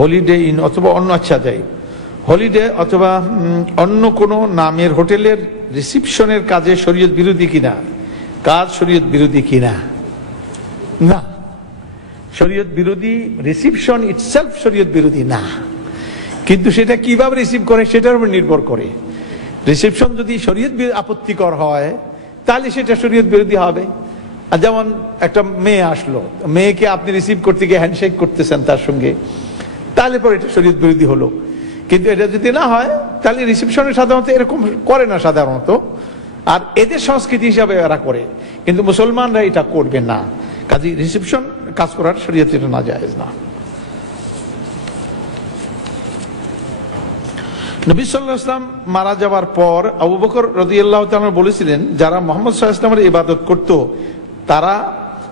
Holiday in অথবা অন্য, আচ্ছা যাই, হলিডে অথবা অন্য কোনো নামের হোটেলের রিসিপশনের কাজে শরীয়ত বিরোধী কিনা? কাজ শরীয়ত বিরোধী কিনা? না, শরীয়ত বিরোধী। রিসিপশন ইটসেলফ শরীয়ত বিরোধী না, কিন্তু সেটা কিভাবে রিসিভ করে সেটার উপর নির্ভর করে। রিসিপশন যদি শরীয়ত আপত্তিকর হয় তাহলে সেটা শরীয়ত বিরোধী হবে। আর যেমন একটা মেয়ে আসলো, মেয়েকে আপনি রিসিভ করতে গিয়ে হ্যান্ডশেক করতেছেন তার সঙ্গে, তাহলে পরে এটা শরীয়ত বিরোধী হলো। কিন্তু এটা যদি না হয় তাহলে রিসিপশনে সাধারণত এরকম করে না সাধারণত, আর এদের সংস্কৃতি হিসাবে এরা করে, কিন্তু মুসলমানরা এটা করবে না। কাজে রিসিপশন কাজ করার শরীয়তে এটা নাজায়েজ না। নবী সাল্লাল্লাহু আলাইহি ওয়াসাল্লাম মারা যাওয়ার পর আবু বকর রাদিয়াল্লাহু তাআলা বলেছিলেন, যারা মুহাম্মদ সাল্লাল্লাহু আলাইহি ওয়াসাল্লামের ইবাদত করত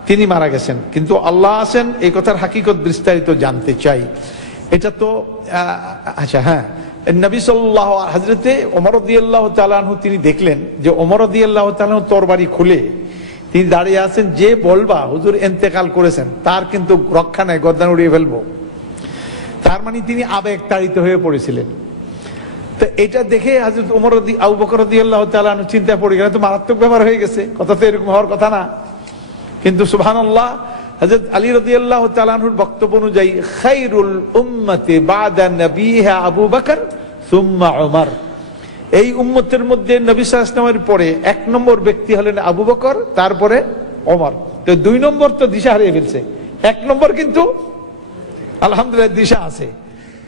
তিনি মারা গেছেন, কিন্তু আল্লাহ আছেন, এই কথার হাকিকত বিস্তারিত জানতে চাই। এটা তো আচ্ছা, হ্যাঁ, নবী সাল্লাল্লাহু আলাইহি হযরতে ওমর রাদিয়াল্লাহু তাআলা আনহু তিনি দেখলেন যে ওমর রাদিয়াল্লাহু তাআলা তরবারি খুলে তিনি দাঁড়িয়ে আছেন, যে বলবা হুজুর ইন্তেকাল করেছেন তার কিন্তু রক্ষা নাই, গর্দান উড়িয়ে ফেলবো। তার মানে তিনি আবেগ তাড়িত হয়ে পড়েছিলেন। তো এটা দেখে হযরত ওমর আবু বকর রাদিয়াল্লাহু তাআলা আনহু চিন্তা পড়ে গেলেন, তো মারাত্মক ব্যাপার হয়ে গেছে, কথা তো এরকম হওয়ার কথা না। কিন্তু সুবহানাল্লাহ, হযরত আলী রাদিয়াল্লাহু তাআলা আনহুর বক্তব্য অনুযায়ী খায়রুল উম্মতি বাদা নবিহা আবু বকর সুম্মা উমর, এই উম্মতের মধ্যে নবী সাল্লাল্লাহু আলাইহি ওয়াসাল্লামের পরে এক নম্বর ব্যক্তি হলেন আবু বকর, তারপরে ওমর। তো দুই নম্বর তো দিশা হারিয়ে ফেলছে, এক নম্বর কিন্তু আলহামদুলিল্লাহ দিশা আছে।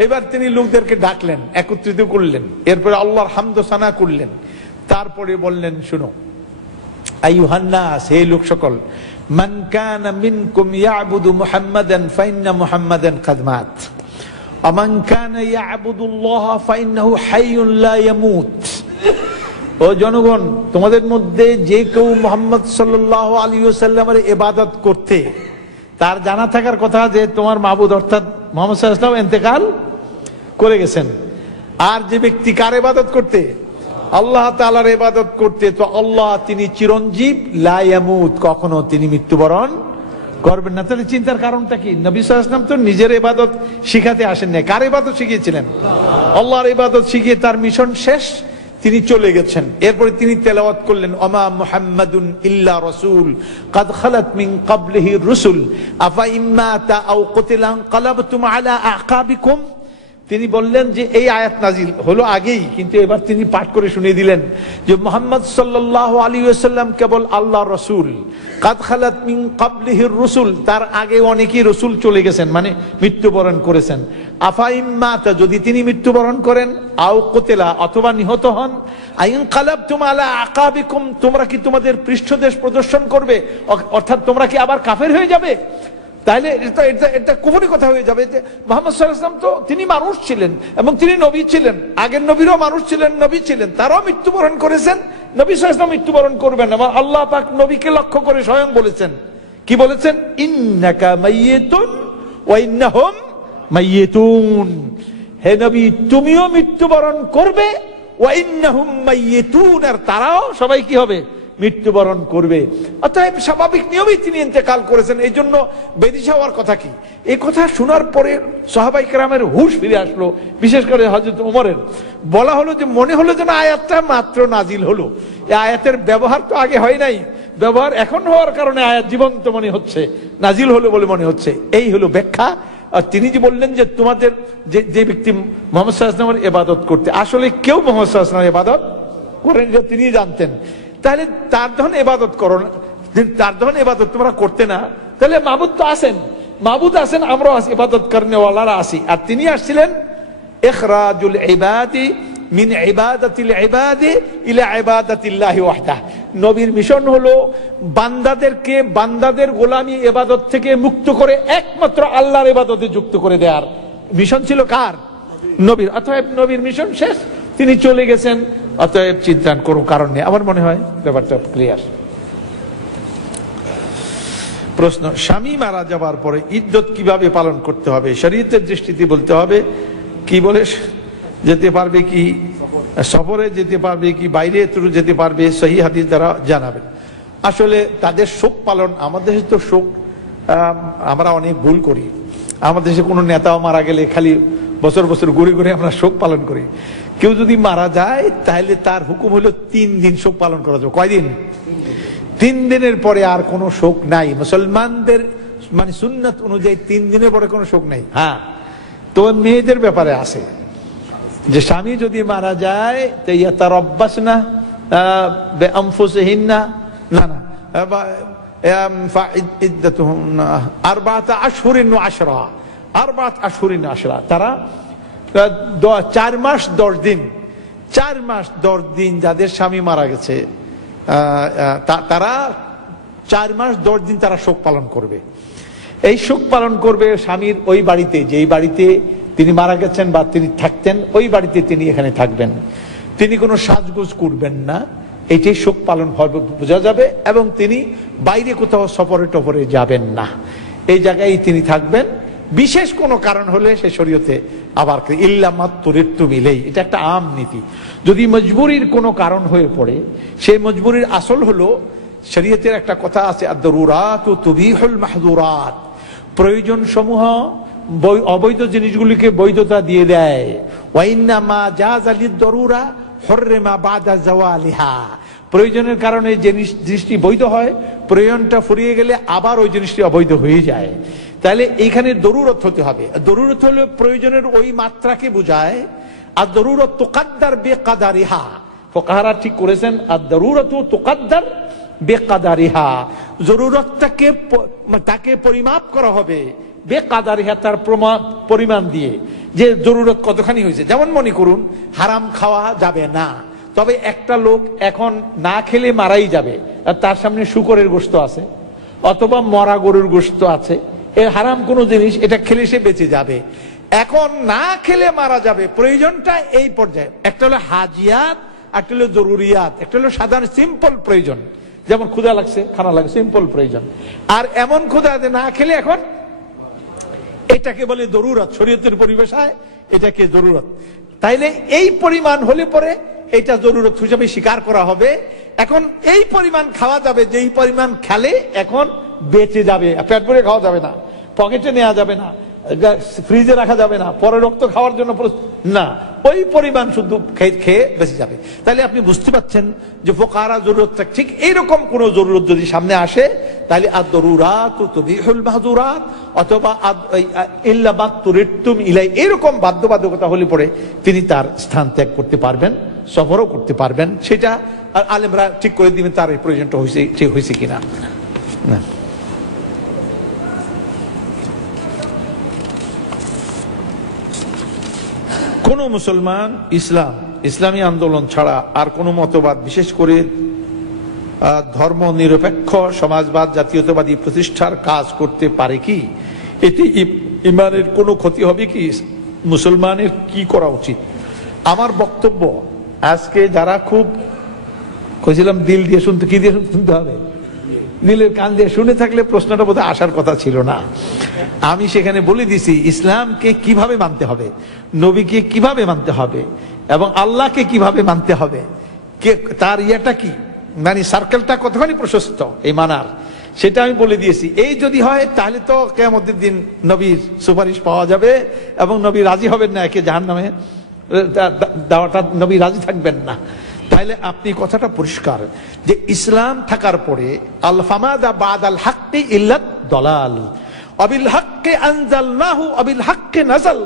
এবার তিনি লোকদেরকে ডাকলেন, একত্রিত করলেন, এরপরে আল্লাহর হামদ ও সানা করলেন, তারপরে বললেন, শুনো আইয়ুহান নাস, হে লোক সকল, মান কানা মিনকুম ইয়াবুদু মুহাম্মাদান ফাইন্না মুহাম্মাদান কাদ মাত ওয়া মান কানা ইয়াবুদুল্লাহ ফাইন্নাহু হাইয়ুন লা ইয়ামুত। ও জনগণ, তোমাদের মধ্যে যে কেউ মুহাম্মদ সাল্লাল্লাহু আলাইহি ওয়াসাল্লামের ইবাদত করতে, তার জানা থাকার কথা যে তোমার মাবুদ অর্থাৎ মুহাম্মদ সাল্লাল্লাহু আলাইহি ওয়াসাল্লাম ইন্তেকাল করে গেছেন। আর যে ব্যক্তি কার ইবাদত করতে? আল্লাহ তাআলার ইবাদত করতে, তো আল্লাহ তিনি চিরঞ্জীব, লা ইয়ামুত, কখনো তিনি মৃত্যুবরণ করবেন না। তাহলে চিন্তার কারণটা কি? নবী সাল্লাল্লাহু আলাইহি ওয়াসাল্লাম তো নিজের ইবাদত শিখাতে আসেন না, কার ইবাদত শিখিয়েছিলেন? আল্লাহর ইবাদত শিখিয়ে তার মিশন শেষ, তিনি চলে গেছেন। এরপরে তিনি তেলাওয়াত করলেন, ওমা মুহাম্মাদুন ইল্লা রাসূল কাদ খালাত মিন ক্বাবলিহি রুসুল আফা ইম্মাতা আও কুতিলা ইনকালাবতুম আলা আকাবিকুম। তিনি বললেন যে এই আয়াত নাজিল হলো আগেই, কিন্তু এবার তিনি পাঠ করে শুনিয়ে দিলেন যে মুহাম্মদ সাল্লাল্লাহু আলাইহি ওয়াসাল্লাম কেবল আল্লাহর রাসূল, কাদ খালাত মিন ক্বাবলিহির রাসূল, তার আগে অনেকেই রাসূল চলে গেছেন, মানে মৃত্যুবরণ করেছেন। আফা ইম্মাতা, যদি তিনি মৃত্যুবরণ করেন, আও কুতিলা, অথবা নিহত হন, ইনকালাবতুম আলা আকাবিকুম, তোমরা কি তোমাদের পৃষ্ঠদেশ প্রদর্শন করবে, অর্থাৎ তোমরা কি আবার কাফের হয়ে যাবে? তাহলে এটা কুফরি কথা হয়ে যাবে যে মুহাম্মদ সাল্লাল্লাহু আলাইহি ওয়াসাল্লাম তো তিনি মানুষ ছিলেন এবং তিনি নবী ছিলেন, আগের নবীরও মানুষ ছিলেন, নবী ছিলেন, তারাও মৃত্যুবরণ করেছেন, নবী সাল্লাল্লাহু আলাইহি ওয়াসাল্লাম মৃত্যুবরণ করবেন না। আল্লাহ পাক নবীকে লক্ষ্য করে স্বয়ং বলেছেন, কি বলেছেন? ইন্নাকা মাইয়িতুন ওয়া ইন্নাহুম মাইয়িতুন, হে নবী তুমিও মৃত্যুবরণ করবে, ওয়া ইন্নাহুম মাইয়িতুন, আর তারাও সবাই কি হবে? মৃত্যুবরণ করবে। অতএব স্বাভাবিক নিয়মেই তিনি ইন্তেকাল করেছেন, এই জন্য বেদিশা হওয়ার কথা কি? এই কথা শোনার পরে সাহাবায়ে কেরামের হুঁশ ফিরে আসলো, বিশেষ করে হযরত ওমরের। বলা হলো যে মনে হলো যেন আয়াতটা মাত্র নাজিল হলো, এই আয়াতের ব্যবহার তো আগে হয় নাই, ব্যবহার এখন হওয়ার কারণে আয়াত জীবন্ত মনে হচ্ছে, নাজিল হলো বলে মনে হচ্ছে। এই হলো ব্যাখ্যা। আর তিনি যে বললেন যে তোমাদের যে ব্যক্তি মুহাম্মদ সাল্লাল্লাহু আলাইহি ওয়াসাল্লামের ইবাদত করতে, আসলে কেউ মুহাম্মদ সাল্লাল্লাহু আলাইহি ওয়াসাল্লামের ইবাদত করেন, যে তিনি জানতেন, তাহলে তার যখন ইবাদত করো না, তার যখন ইবাদত তোমরা করতে না, তাহলে মাবুদ তো আছেন, মাবুদ আছেন, আমরাও আছি, ইবাদত করনেওয়ালারা আছি। আর তিনি আসছিলেন ইখরাজুল ইবাদি মিন ইবাদাতিল ইবাদি ইলা ইবাদাতিল্লাহি ওয়াহদাহ। নবীর মিশন হলো বান্দাদেরকে বান্দাদের গোলামি ইবাদত থেকে মুক্ত করে একমাত্র আল্লাহর ইবাদতে যুক্ত করে দেওয়ার মিশন ছিল কার? নবীর। অতএব নবীর মিশন শেষ, তিনি চলে গেছেন, অতএব চিন্তার কোনো কারণ নেই। আমার মনে হয় ব্যাপারটা ক্লিয়ার। প্রশ্ন, স্বামী মারা যাবার পরে ইদ্দত কিভাবে পালন করতে হবে? শরীয়তের দৃষ্টিতে বলতে হবে কি, বলে যেতে পারবে কি, সফরে যেতে পারবে কি, বাইরে যেতে পারবে, সহি হাদিস দ্বারা জানাবেন। আসলে তাদের শোক পালন, আমাদের তো শোক আমরা অনেক ভুল করি। আমাদের দেশে কোনো নেতাও মারা গেলে খালি বছর বছর ঘুরে ঘুরে আমরা শোক পালন করি। কেউ যদি মারা যায় তাহলে তার হুকুম হলো 3 দিন শোক পালন করা যাবে। কয়দিন? 3 দিনের পরে আর কোনো শোক নাই মুসলমানদের, মানে সুন্নাত অনুযায়ী 3 দিনের পরে কোনো শোক নাই। হ্যাঁ, তো মেয়েদের ব্যাপারে আছে যে স্বামী যদি মারা যায় তো ইয়াতারাব্বাসনা বিআনফুসিহিন্না, না না, ফাইদ্দাতুহুন্না 4 আশহুরিন ওয়া 10, 4 আশহুরিন 10, তারা 4 মাস 10 দিন, 4 মাস 10 দিন যাদের স্বামী মারা গেছে তারা 4 মাস 10 দিন তারা শোক পালন করবে। এই শোক পালন করবে স্বামীর ওই বাড়িতে, যেই বাড়িতে তিনি মারা গেছেন বা তিনি থাকতেন, ওই বাড়িতে তিনি এখানে থাকবেন। তিনি কোনো সাজগোজ করবেন না, এটাই শোক পালন হবে বোঝা যাবে। এবং তিনি বাইরে কোথাও সফরে টফরে যাবেন না, এই জায়গায় তিনি থাকবেন। বিশেষ কোনো কারণ হলে সে শরীয়তে আবার ইল্লা মাত্তুরিত্তুম ইলাইহি, এটা একটা আম নীতি। যদি মজবুরির কোনো কারণ হয়ে পড়ে, সেই মজবুরির আসল হলো শরীয়তের একটা কথা আছে, আদ-দারুরাতু তুবিহুল মাহযুরাত, প্রয়োজন সমূহ অবৈধ জিনিসগুলিকে বৈধতা দিয়ে দেয়। ওয়া ইন্নামা জাযা লিদ-দারুরা হুররিমা বাদা যাওয়ালিহা, প্রয়োজনের কারণে জিনিসটি বৈধ হয়, প্রয়োজনটা ফুরিয়ে গেলে আবার ওই জিনিসটি অবৈধ হয়ে যায়। তাহলে এইখানে দরুরত হতে হবে। দরুরত হলো প্রয়োজনের ওই মাত্রাকে বোঝায়। আর দরুরত তুকাদ্দার বিকাদারিহা, ফুকাহারা ঠিক করেছেন, আর দরুরত তুকাদ্দার বেকাদারিহা, জরুরতটাকে তাকে পরিমাপ করা হবে বেকাদারিহা, তার পরিমাণ দিয়ে, যে জরুরত কতখানি হয়েছে। যেমন মনে করুন হারাম খাওয়া যাবে না, তবে একটা লোক এখন না খেলে মারাই যাবে, আর তার সামনে শূকরের গোশত আছে অথবা মরা গরুর গোশত আছে, এর হারাম কোনো জিনিস, এটা খেলে সে বেঁচে যাবে। এখন না খেলে মারা যাবে, প্রয়োজনটা এই পর্যায়ে। একটা হলো হাজিয়াত, একটা হলো জরুরিয়াত, একটা হলো সাধারণ সিম্পল প্রয়োজন, যেমন ক্ষুধা লাগছে খানা লাগে, সিম্পল প্রয়োজন। আর এমন ক্ষুধা না খেলে এখন, এটাকে বলে দরুরত, শরীয়তের পরিভাষায় এটাকে জরুরত। তাইলে এই পরিমাণ হলে পরে এটা জরুরত হিসেবে স্বীকার করা হবে। এখন এই পরিমাণ খাওয়া যাবে, যেই পরিমাণ খেলে এখন বেঁচে যাবে, পেট ভরে খাওয়া যাবে না, পকেটে নেওয়া যাবে না, ফ্রিজে রাখা যাবে না, পরে রক্ত খাওয়ার জন্য না, ওই পরিমাণ শুধু খেয়ে বেঁচে যাবে। তাহলে আপনি বুঝতে পাচ্ছেন যে ফুকাহারা জরুরতটা ঠিক এইরকম কোন জরুরত যদি সামনে আসে, তাহলে আদ-দারুরাতু তুবিহুল মাহযুরাত অথবা ইল্লা মাত্তুরিত্তুম ইলাইহি, এরকম বাধ্যবাধকতা হলে পরে তিনি তার স্থান ত্যাগ করতে পারবেন, সফরও করতে পারবেন। সেটা আলেমরা ঠিক করে দিবেন তার এই প্রয়োজনটা হয়েছে, ঠিক হয়েছে কিনা। না, কোন মুসলমান ইসলামী আন্দোলন ছাড়া আর কোন মতবাদ, বিশেষ করে ধর্ম নিরপেক্ষ সমাজবাদ জাতীয়তাবাদী প্রতিষ্ঠার কাজ করতে পারে কি? এতে ইমানের কোনো ক্ষতি হবে কি? মুসলমানের কি করা উচিত? আমার বক্তব্য আজকে যারা খুব কইছিলাম দিল দিয়ে শুনতে, কি দিয়ে শুনতে হবে? দিলের কান দিয়ে শুনে থাকলে প্রশ্নটা বোধহয় আসার কথা ছিল না। আমি সেখানে বলে দিছি ইসলামকে কিভাবে মানতে হবে, নবীকে কিভাবে মানতে হবে এবং আল্লাহকে কিভাবে মানতে হবে, তার ইয়েটা কি, মানে সার্কেলটা কতখানি প্রশস্ত এই মানার, সেটা আমি বলে দিয়েছি। এই যদি হয় তাহলে তো কিয়ামতের দিন নবীর সুপারিশ পাওয়া যাবে এবং নবী রাজি হবেন না একে জাহান্নামে দেওয়াটা, নবী রাজি থাকবেন না। তাহলে আপনি কথাটা পরিষ্কার যে ইসলাম থাকার পরে আল ফামাদা বাদাল হাক্কি ইল্লাত দলাল, আবিল হাক্কি আনজালনাহু আবিল হাক্কি নাযাল,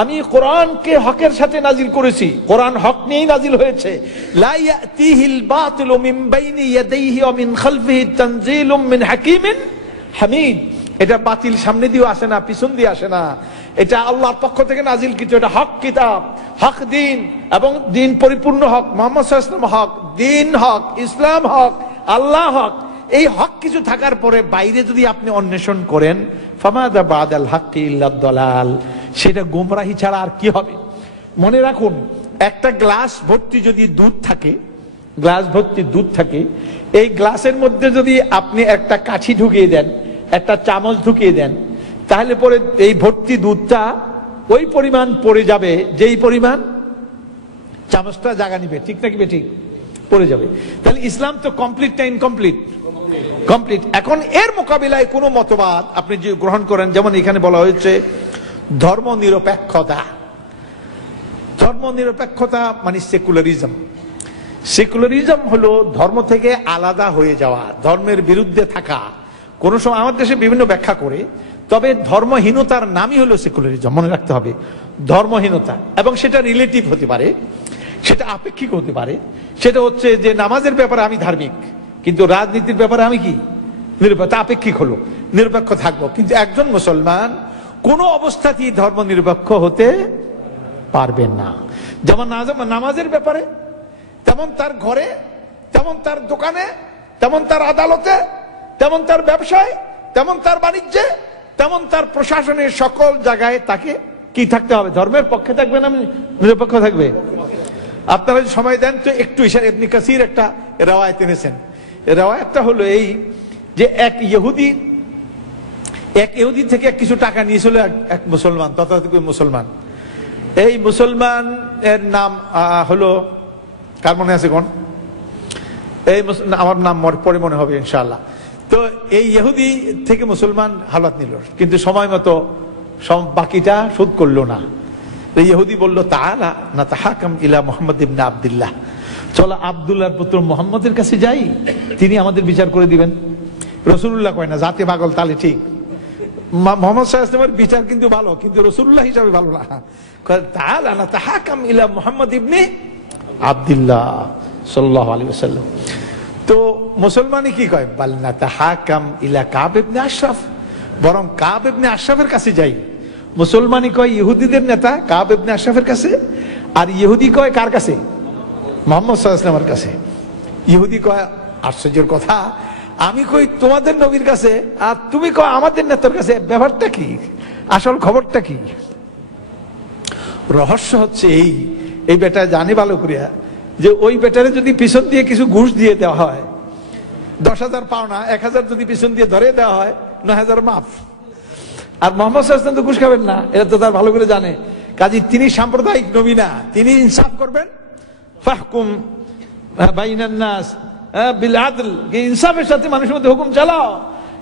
আমি কোরআনকে হকের সাথে নাজিল করেছি, কোরআন হক নিয়েই নাজিল হয়েছে। লা ইয়াতিহিল বাতিলু মিন বাইনি ইয়াদাইহি ওয়া মিন খালফিহি তানজিলুম মিন হাকিমিন হামিদ, এটা বাতিল সামনে দিয়ে আসে না, পিছন দিয়ে আসে না, এটা আল্লাহর পক্ষ থেকে নাজিল কিছু, এটা হক কিতাব, হক দিন, এবং দিন পরিপূর্ণ হক, মুহাম্মদ সাল্লাল্লাহু আলাইহি ওয়াসাল্লাম হক, দিন হক, ইসলাম হক, আল্লাহ হক। এই হক কিছু থাকার পরে বাইরে যদি আপনি অন্বেষণ করেন, ফামাদা বাদাল হাক্কি ইল্লাদ দালাল, সেটা গোমরাহি ছাড়া আর কি হবে? মনে রাখুন, একটা গ্লাস ভর্তি যদি দুধ থাকে, গ্লাস ভর্তি দুধ থাকে, এই গ্লাসের মধ্যে যদি আপনি একটা কাঠি ঢুকিয়ে দেন, একটা চামচ ঢুকিয়ে দেন, তাহলে পরে এই ভর্তি দুধটা ওই পরিমাণ পড়ে যাবে যেই পরিমাণ চামচটা জায়গা নিবে, ঠিক নাকি বেঠিক? পড়ে যাবে। তাহলে ইসলাম তো কমপ্লিট না ইনকমপ্লিট? কমপ্লিট। এখন এর মোকাবিলায় কোনো মতবাদ আপনি যে গ্রহণ করেন, যেমন এখানে বলা হয়েছে ধর্ম নিরপেক্ষতা। ধর্ম নিরপেক্ষতা মানে সেকুলারিজম। সেকুলারিজম হলো ধর্ম থেকে আলাদা হয়ে যাওয়া, ধর্মের বিরুদ্ধে থাকা। কোন সময় আমাদের দেশে বিভিন্ন ব্যাখ্যা করে, তবে ধর্মহীনতার নামই হলো সেকুলারিজম, মনে রাখতে হবে। ধর্মহীনতা, এবং সেটা রিলেটিভ হতে পারে, সেটা আপেক্ষিক হতে পারে। সেটা হচ্ছে যে নামাজের ব্যাপারে আমি ধার্মিক, কিন্তু রাজনীতির ব্যাপারে আমি কি নিরপেক্ষ। আপেক্ষিক হলো, নিরপেক্ষ থাকবো। কিন্তু একজন মুসলমান কোন অবস্থাতেই ধর্ম নিরপেক্ষ হতে পারবেন না। যেমন নামাজের ব্যাপারে, তেমন তার ঘরে, তেমন তার দোকানে, তেমন তার আদালতে, তেমন তার ব্যবসায়, তেমন তার বাণিজ্যে, তেমন তার প্রশাসনের সকল জায়গায় তাকে কি থাকতে হবে? ধর্মের পক্ষে থাকবে না নিরপেক্ষ থাকবে? আপনারা যদি সময় দেন তো একটু ইবনে কাসির একটা রিওয়ায়াত এনেছেন। রিওয়ায়াতটা হলো এই যে এক ইহুদি থেকে কিছু টাকা নিয়েছিল এক মুসলমান, তথাকথিত মুসলমান। এই মুসলমান এর নাম হলো, কার মনে আছে কোন? এই আমার নাম পরে মনে হবে ইনশাআল্লাহ। তো এই ইহুদি থেকে মুসলমান হালাত নিল, কিন্তু সময় মতো বাকিটা শোধ করলো না। ইহুদি বললো তাআলা নাতাহাকাম ইলা মুহাম্মদ ইবনে আব্দুল্লাহ, চলো আব্দুল্লাহর পুত্র মুহাম্মদের কাছে যাই, তিনি আমাদের বিচার করে দিবেন। রাসূলুল্লাহ কয় না, জাতে পাগল তালে ঠিক। মুহাম্মদ সাল্লাল্লাহু আলাইহি ওয়াসাল্লামের বিচার কিন্তু ভালো, কিন্তু রাসূলুল্লাহ হিসাবে ভালো না। কয় তাআলা নাতাহাকাম ইলা মুহাম্মদ ইবনে আব্দুল্লাহ সাল্লাল্লাহু আলাইহি ওয়াসাল্লাম। তো মুসলমানই কি কয়? বাল নাতাহাকাম ইলা কাব ইবনে আশরাফ, বরং কাব ইবনে আশরাফের কাছে যাই। মুসলমানই কয় ইহুদিদের নেতা কাব ইবনে আশরাফের কাছে, আর ইহুদি কয় কার কাছে? মুহাম্মদ সাল্লাল্লাহু আলাইহি ওয়াসাল্লামের কাছে। ইহুদি কয় আশ্চর্যের কথা, আমি কই তোমাদের নবীর কাছে, আর তুমি কয় আমাদের নেতার কাছে। ব্যাপারটা কি? আসল খবরটা কি? রহস্য হচ্ছে এই বেটা জানে ভালো করিয়া যে ওই বেটারে যদি পিছন দিয়ে কিছু ঘুষ দিয়ে দেওয়া হয়, 10,000 পাওনা, 1,000 যদি পিছন দিয়ে ধরে দেওয়া হয়, 9,000 মাফ। আর মোহাম্মদ সাল্লাল্লাহু আলাইহি ওয়াসাল্লাম তো ঘুষ খাবেন না, এটা তো তার ভালো করে জানে। কাজী তিনি সাম্প্রদায়িক নবী না, তিনি ইনসাফ করবেন। ফাহকুম বাইনান নাস বিল আদল, ইনসাফের সাথে মানুষের মধ্যে হুকুম চালাও।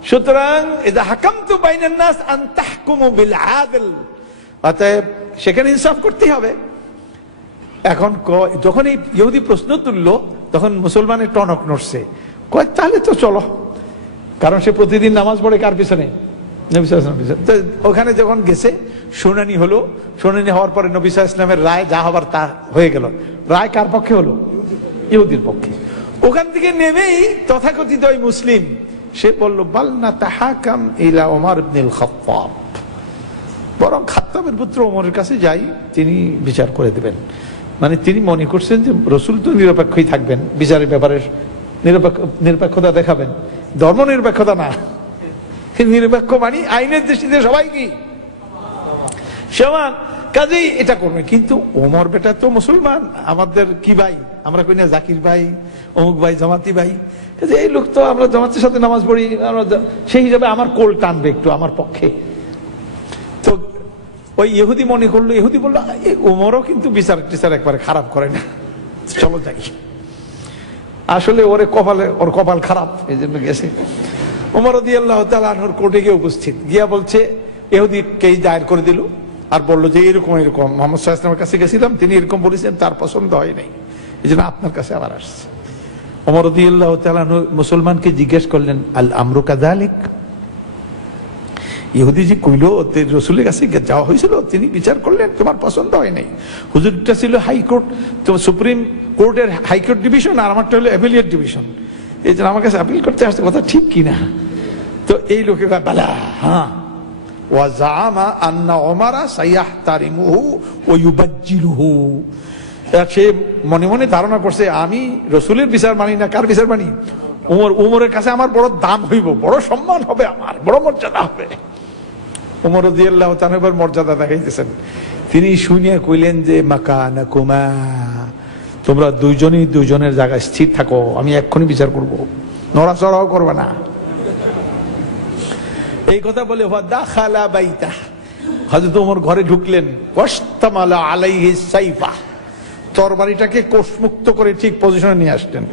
সুতরাং ইযা হাকামতু বাইনান নাস আন তাহকুমু বিল আদল, অতএব সেখানে ইনসাফ করতেই হবে। এখন যখন এই ইহুদি প্রশ্ন তুললো, তখন মুসলমানের টনক নড়ছে। কয় তাহলে তো চলো, কারণ সে প্রতিদিন নামাজ পড়ে কার পিছনে? নবী সাল্লাল্লাহু আলাইহি ওয়াসাল্লামের পিছনে। তো ওখানে যখন গেছে, শুনানি হলো। শুনানি হওয়ার পরে নবী সাল্লাল্লাহু আলাইহি ওয়াসাল্লামের রায় যা হবার তা হয়ে গেল। রায় কার পক্ষে হলো? ইহুদির পক্ষে। ওখান থেকে নেমেই তথাকথিত ওই মুসলিম সে বলল বাল নাতাহাকাম ইলা ওমর ইবনুল খাত্তাব, বরং খাত্তাবের পুত্র ওমরের কাছে যাই, তিনি বিচার করে দেবেন। মানে তিনি মনে করছেন যে রাসূল তো নিরপেক্ষই থাকবেন, বিচারের ব্যাপারে নিরপেক্ষতা দেখাবেন, ধর্ম নিরপেক্ষতা না। নিরপেক্ষ মানে আইনের দৃষ্টিতে সবাই কি সমান, কাজেই এটা করবে। কিন্তু ওমর বেটা তো মুসলমান, আমাদের কি ভাই, আমরা কই না জাকির ভাই, অমুক ভাই, জামাতি ভাই, এই লোক তো আমরা জামাতের সাথে নামাজ পড়ি, সেই হিসাবে আমার কোল টানবে একটু আমার পক্ষে। তো ওই ইহুদি মনে করলো, ইহুদি বললো ওমরও কিন্তু বিচার টিচার একবারে খারাপ করে না, চলো যাই। আসলে ওর কপাল খারাপ, এই জন্য গেছে। ওমর রাদিয়াল্লাহু তাআলা আনহুর কোর্টে গিয়ে উপস্থিত, গিয়া বলছে ইহুদি কেস দায়ের করে দিল, আর বললো যে এরকম মুহাম্মদ সাল্লাল্লাহু আলাইহি ওয়াসাল্লামের কাছে গেছিলাম, তিনি এরকম বলেছেন, তার পছন্দ হয় নাই, এই জন্য আপনার কাছে আবার আসছে। ওমর রাদিয়াল্লাহু তাআলা আনহু মুসলমানকে জিজ্ঞেস করলেন আল আমরু কাযালিক, ইহুদি যে কইল রাসূলের কাছে যাওয়া হয়েছিল, তিনি বিচার করলেন, তোমার পছন্দ হয় নাই। হুজুরটা ছিল হাইকোর্ট, তো সুপ্রিম কোর্টের হাইকোর্ট ডিভিশন, আর আমারটা হলো অ্যাপিলেট ডিভিশন, এই জন্য আমার কাছে আপিল করতে আসছে, কথা ঠিক কিনা? তো এই লোকে বালা, হ্যাঁ, ওয়া জাআমা আন্না ওমরা সাইয়াহতারিমুহু ওয়া ইউবাজ্জিলুহু, সে মনে মনে ধারণা করছে আমি রাসূলের বিচার মানি না, কার বিচার মানি? ওমরের কাছে আমার বড় দাম হইব, বড় সম্মান হবে, আমার বড় মর্যাদা হবে। ওমর রাদিয়াল্লাহু তাআলা মর্যাদা দেখাইতেছেন। তিনি শুনিয়া কইলেন যে মাকানাকুমা, তোমরা দুইজনই দুইজনের জায়গায় স্থির থাকো, আমি এক্ষুনি বিচার করব, নড়াচড়াও করবে না। এই কথা বলে দাখালা বাইতা, হযরত ওমর ঘরে ঢুকলেন। ওয়াশতামালা আলাইহি সাইফা, তরবারিটাকে কোষমুক্ত করে ঠিক পজিশনে নিয়ে আসলেন।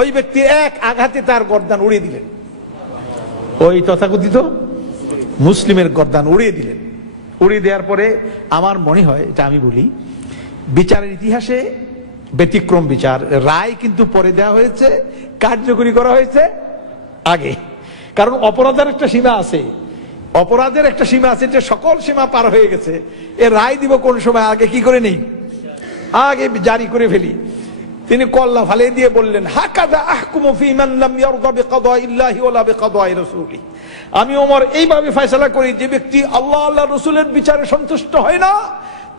ওই ব্যক্তি এক আঘাতে তার গর্দান উড়িয়ে দিলেন, ওই তথাকথিত মুসলিমের গর্দান উড়িয়ে দিলেন। উড়িয়ে দেওয়ার পরে আমার মনে হয়, এটা আমি বলি, বিচারের ইতিহাসে ব্যতিক্রম বিচার, রায় কিন্তু পরে দেওয়া হয়েছে, কার্যকরী করা হয়েছে আগে। কারণ অপরাধের একটা সীমা আছে, অপরাধের একটা সীমা আছে, যে সকল সীমা পার হয়ে গেছে, এ রায় দিব কোন সময়, আগে কি করে নেই, আগে জারি করে ফেলি। তিনি কল্লা ফালিয়ে দিয়ে বললেন, হাকাযা আহকুমু ফী মান লাম ইয়ারদা বিকাদাইল্লাহি ওয়ালা বিকাদাই রাসূলি, আমি ওমর এইভাবে ফয়সালা করি, যে ব্যক্তি আল্লাহ আল্লাহ রাসূলের বিচারে সন্তুষ্ট হয় না,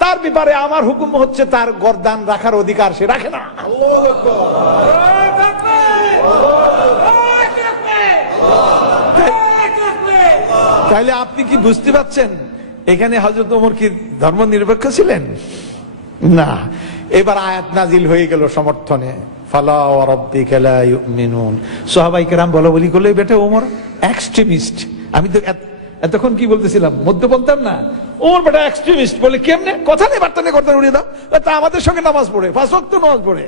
তার ব্যাপারে আমার হুকুম হচ্ছে তার গর্দান রাখার অধিকার সে রাখে না। আল্লাহু আকবার। তাহলে আপনি কি বুঝতে পারছেন এখানে হযরত ওমর কি ধর্ম নিরপেক্ষ ছিলেন? না। এবার আয়াত নাজিল হয়ে গেল সমর্থনে, ফালা ওয়া রাব্বিকা লা ইউমিনুন। সাহাবায়ে কেরাম বলা বলি করলে, বেটা ওমর এক্সট্রিমিস্ট। আমি তো এতক্ষণ কি বলতেছিলাম, মধ্যপন্থার না, ওমর বেটা এক্সট্রিমিস্ট বলে কেমনে, কথা নেই বার্তা নেই, কথা উড়িয়ে দাও, তা আমাদের সঙ্গে নামাজ পড়ে, 5 ওয়াক্ত নামাজ পড়ে।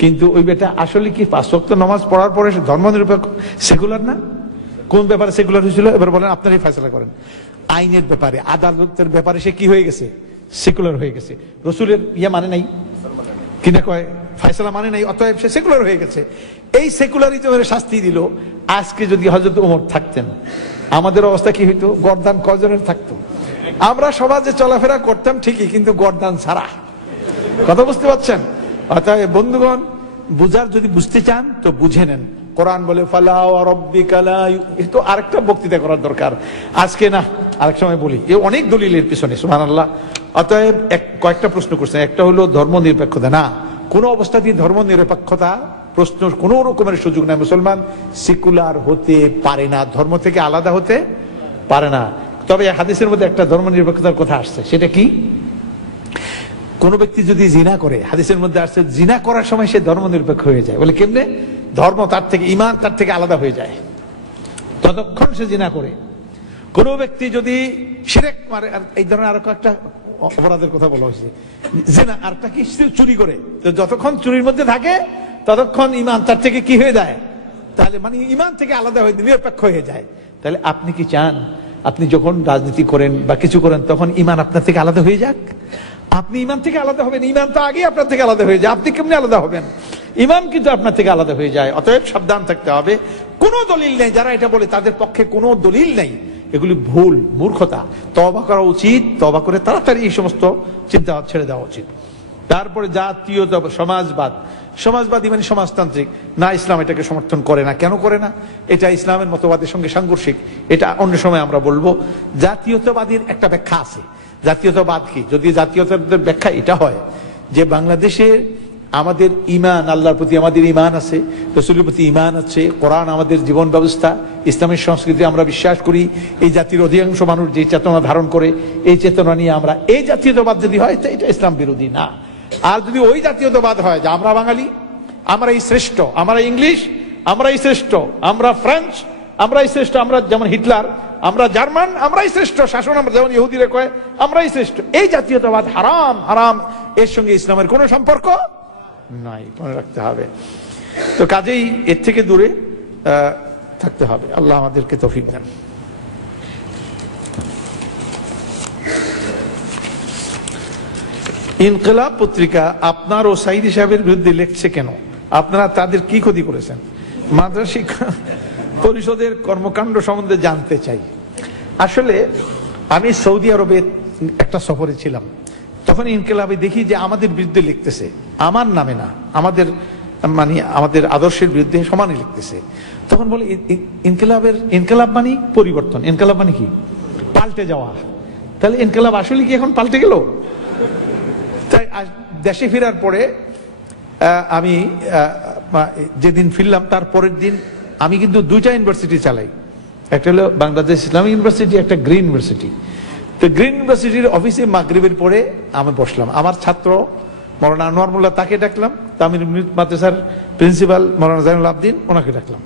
কিন্তু ওই বেটা আসলে কি 5 ওয়াক্ত নামাজ পড়ার পরে ধর্ম নিরপেক্ষ, সেকুলার না? কোন ব্যাপারে সেকুলার হয়েছিল এবার বলেন, আপনারাই ফয়সালা করেন। আইনের ব্যাপারে, আদালতের ব্যাপারে সে কি হয়ে গেছে, সেকুলার হয়ে গেছে। রসুলের ইয়ে মানে নাই, কিনা কয় ফয়সালা মানে নাই, অতএব সে সেকুলার হয়ে গেছে। এই সেকুলারিজমের শাস্তি দিল। আজকে যদি হযরত ওমর থাকতেন, আমাদের অবস্থা কি হইতো? গর্দান কজনের থাকতো? আমরা সমাজে চলাফেরা করতাম ঠিকই, কিন্তু গর্দান ছাড়া। কথা বুঝতে পারছেন? অতএব বন্ধুগণ, বুঝার যদি বুঝতে চান তো বুঝে নেন। কোরআন বলে ফালা ওয়া রাব্বিকা লা, একটু আরেকটা বক্তৃতা করার দরকার আজকে, না আরেক সময় বলি, এই অনেক দলিলের পিছনে, সুবহানাল্লাহ। অতএব কয়েকটা প্রশ্ন করছেন, একটা হলো ধর্ম নিরপেক্ষতা। না, কোন অবস্থাতেই ধর্ম নিরপেক্ষতা প্রশ্ন কোন রকমের সুযোগ নাই। মুসলমান সেকুলার হতে পারে না, ধর্ম থেকে আলাদা হতে পারে না। তবে হাদিসের মধ্যে একটা ধর্ম নিরপেক্ষতার কথা আসছে, সেটা কি? কোন ব্যক্তি যদি জিনা করে, হাদিসের মধ্যে আসছে জিনা করার সময় সে ধর্ম নিরপেক্ষ হয়ে যায়। বলে কেমনে? ধর্ম তার থেকে, ঈমান তার থেকে আলাদা হয়ে যায় ততক্ষণ সে জিনা করে। কোন ব্যক্তি যদি শিরক মারে, এই ধরনের আরো একটা অপরাধের কথা বলা হয়েছে, জিনা, আরটা কি চুরি করে, তো যতক্ষণ চুরির মধ্যে থাকে ততক্ষণ ঈমান তার থেকে কি হয়ে যায়, তাহলে মানে ঈমান থেকে আলাদা হয়ে নিরপেক্ষ হয়ে যায়। তাহলে আপনি কি চান আপনি যখন রাজনীতি করেন বা কিছু করেন তখন ঈমান আপনার থেকে আলাদা হয়ে যাক? আপনি ঈমান থেকে আলাদা হবেন, ঈমান তো আগে আপনার থেকে আলাদা হয়ে যায়, আপনি কেমনে আলাদা হবেন? ঈমান কিন্তু আপনার থেকে আলাদা হয়ে যায়। অতএব সাবধান থাকতে হবে। কোনো দলিল নেই, যারা এটা বলে তাদের পক্ষে কোনো দলিল নেই, এগুলি ভুল, মূর্খতা। তওবা করা উচিত, তওবা করে তাড়াতাড়ি এই সমস্ত চিন্তা ছেড়ে দেওয়া উচিত। তারপরে জাতীয়তা, সমাজবাদ, সমাজবাদী মানে সমাজতান্ত্রিক না, ইসলাম এটাকে সমর্থন করে না। কেন করে না? এটা ইসলামের মতবাদের সঙ্গে সাংঘর্ষিক, এটা অন্য সময় আমরা বলবো। জাতীয়তাবাদীর একটা ব্যাখ্যা আছে। জাতীয়তাবাদ কি? যদি জাতীয়তাবাদের ব্যাখ্যা এটা হয় যে বাংলাদেশের আমাদের ঈমান, আল্লাহর প্রতি আমাদের ঈমান আছে, রাসূলের প্রতি ঈমান আছে, কোরআন আমাদের জীবন ব্যবস্থা, ইসলামের সংস্কৃতি আমরা বিশ্বাস করি, এই জাতির অধিকাংশ মানুষ যে চেতনা ধারণ করে, এই চেতনা নিয়ে আমরা, এই জাতীয়তাবাদ যদি হয় এটা ইসলাম বিরোধী না। আর যদি ওই জাতীয়তাবাদ হয় যে আমরা বাঙালি, আমরাই শ্রেষ্ঠ, আমরা ইংলিশ, আমরাই শ্রেষ্ঠ, আমরা ফ্রেঞ্চ, আমরাই শ্রেষ্ঠ, আমরা যেমন হিটলার, আমরা জার্মান, আমরাই শ্রেষ্ঠ শাসন, আমরা যেমন ইহুদিরা কয় আমরাই শ্রেষ্ঠ, এই জাতীয়তাবাদ হারাম, হারাম। এর সঙ্গে ইসলামের কোনো সম্পর্ক নাই, মনে রাখতে হবে। তো কাজেই এর থেকে দূরে থাকতে হবে। আল্লাহ আমাদেরকে তৌফিক দেন। ইনকিলাব পত্রিকা আপনার ও সাইদি সাহেবের বিরুদ্ধে লিখছে কেন? আপনারা তাদের কি ক্ষতি করেছেন? মাদ্রাসা শিক্ষা পরিষদের কর্মকাণ্ড সম্বন্ধে জানতে চাই। আসলে আমি সৌদি আরবে একটা সফরে ছিলাম, তখন ইনকিলাবে দেখি যে আমাদের বিরুদ্ধে লিখতেছে, আমার নামে না, আমাদের মানে আমাদের আদর্শের বিরুদ্ধে সমানই লিখতেছে। তখন বলে ইনকিলাব মানে পরিবর্তন, ইনকিলাব মানে কি? পাল্টে যাওয়া। তাহলে ইনকিলাব আসলে কি এখন পাল্টে গেল? তাই দেশে ফেরার পরে আমি যেদিন ফিরলাম তার পরের দিন আমি কিন্তু দুইটা ইউনিভার্সিটি চালাই, একটা হলো বাংলাদেশ ইসলামিক ইউনিভার্সিটি, একটা গ্রিন ইউনিভার্সিটি। তো গ্রিন ইউনিভার্সিটির অফিসে মাগরিবের পরে আমি বসলাম, আমার ছাত্র মৌলানা আনোয়ার মোল্লা তাকে ডাকলাম, তামিল মাদ্রাসার প্রিন্সিপাল মৌলানা জাইনুল আবদিন ওনাকে ডাকলাম,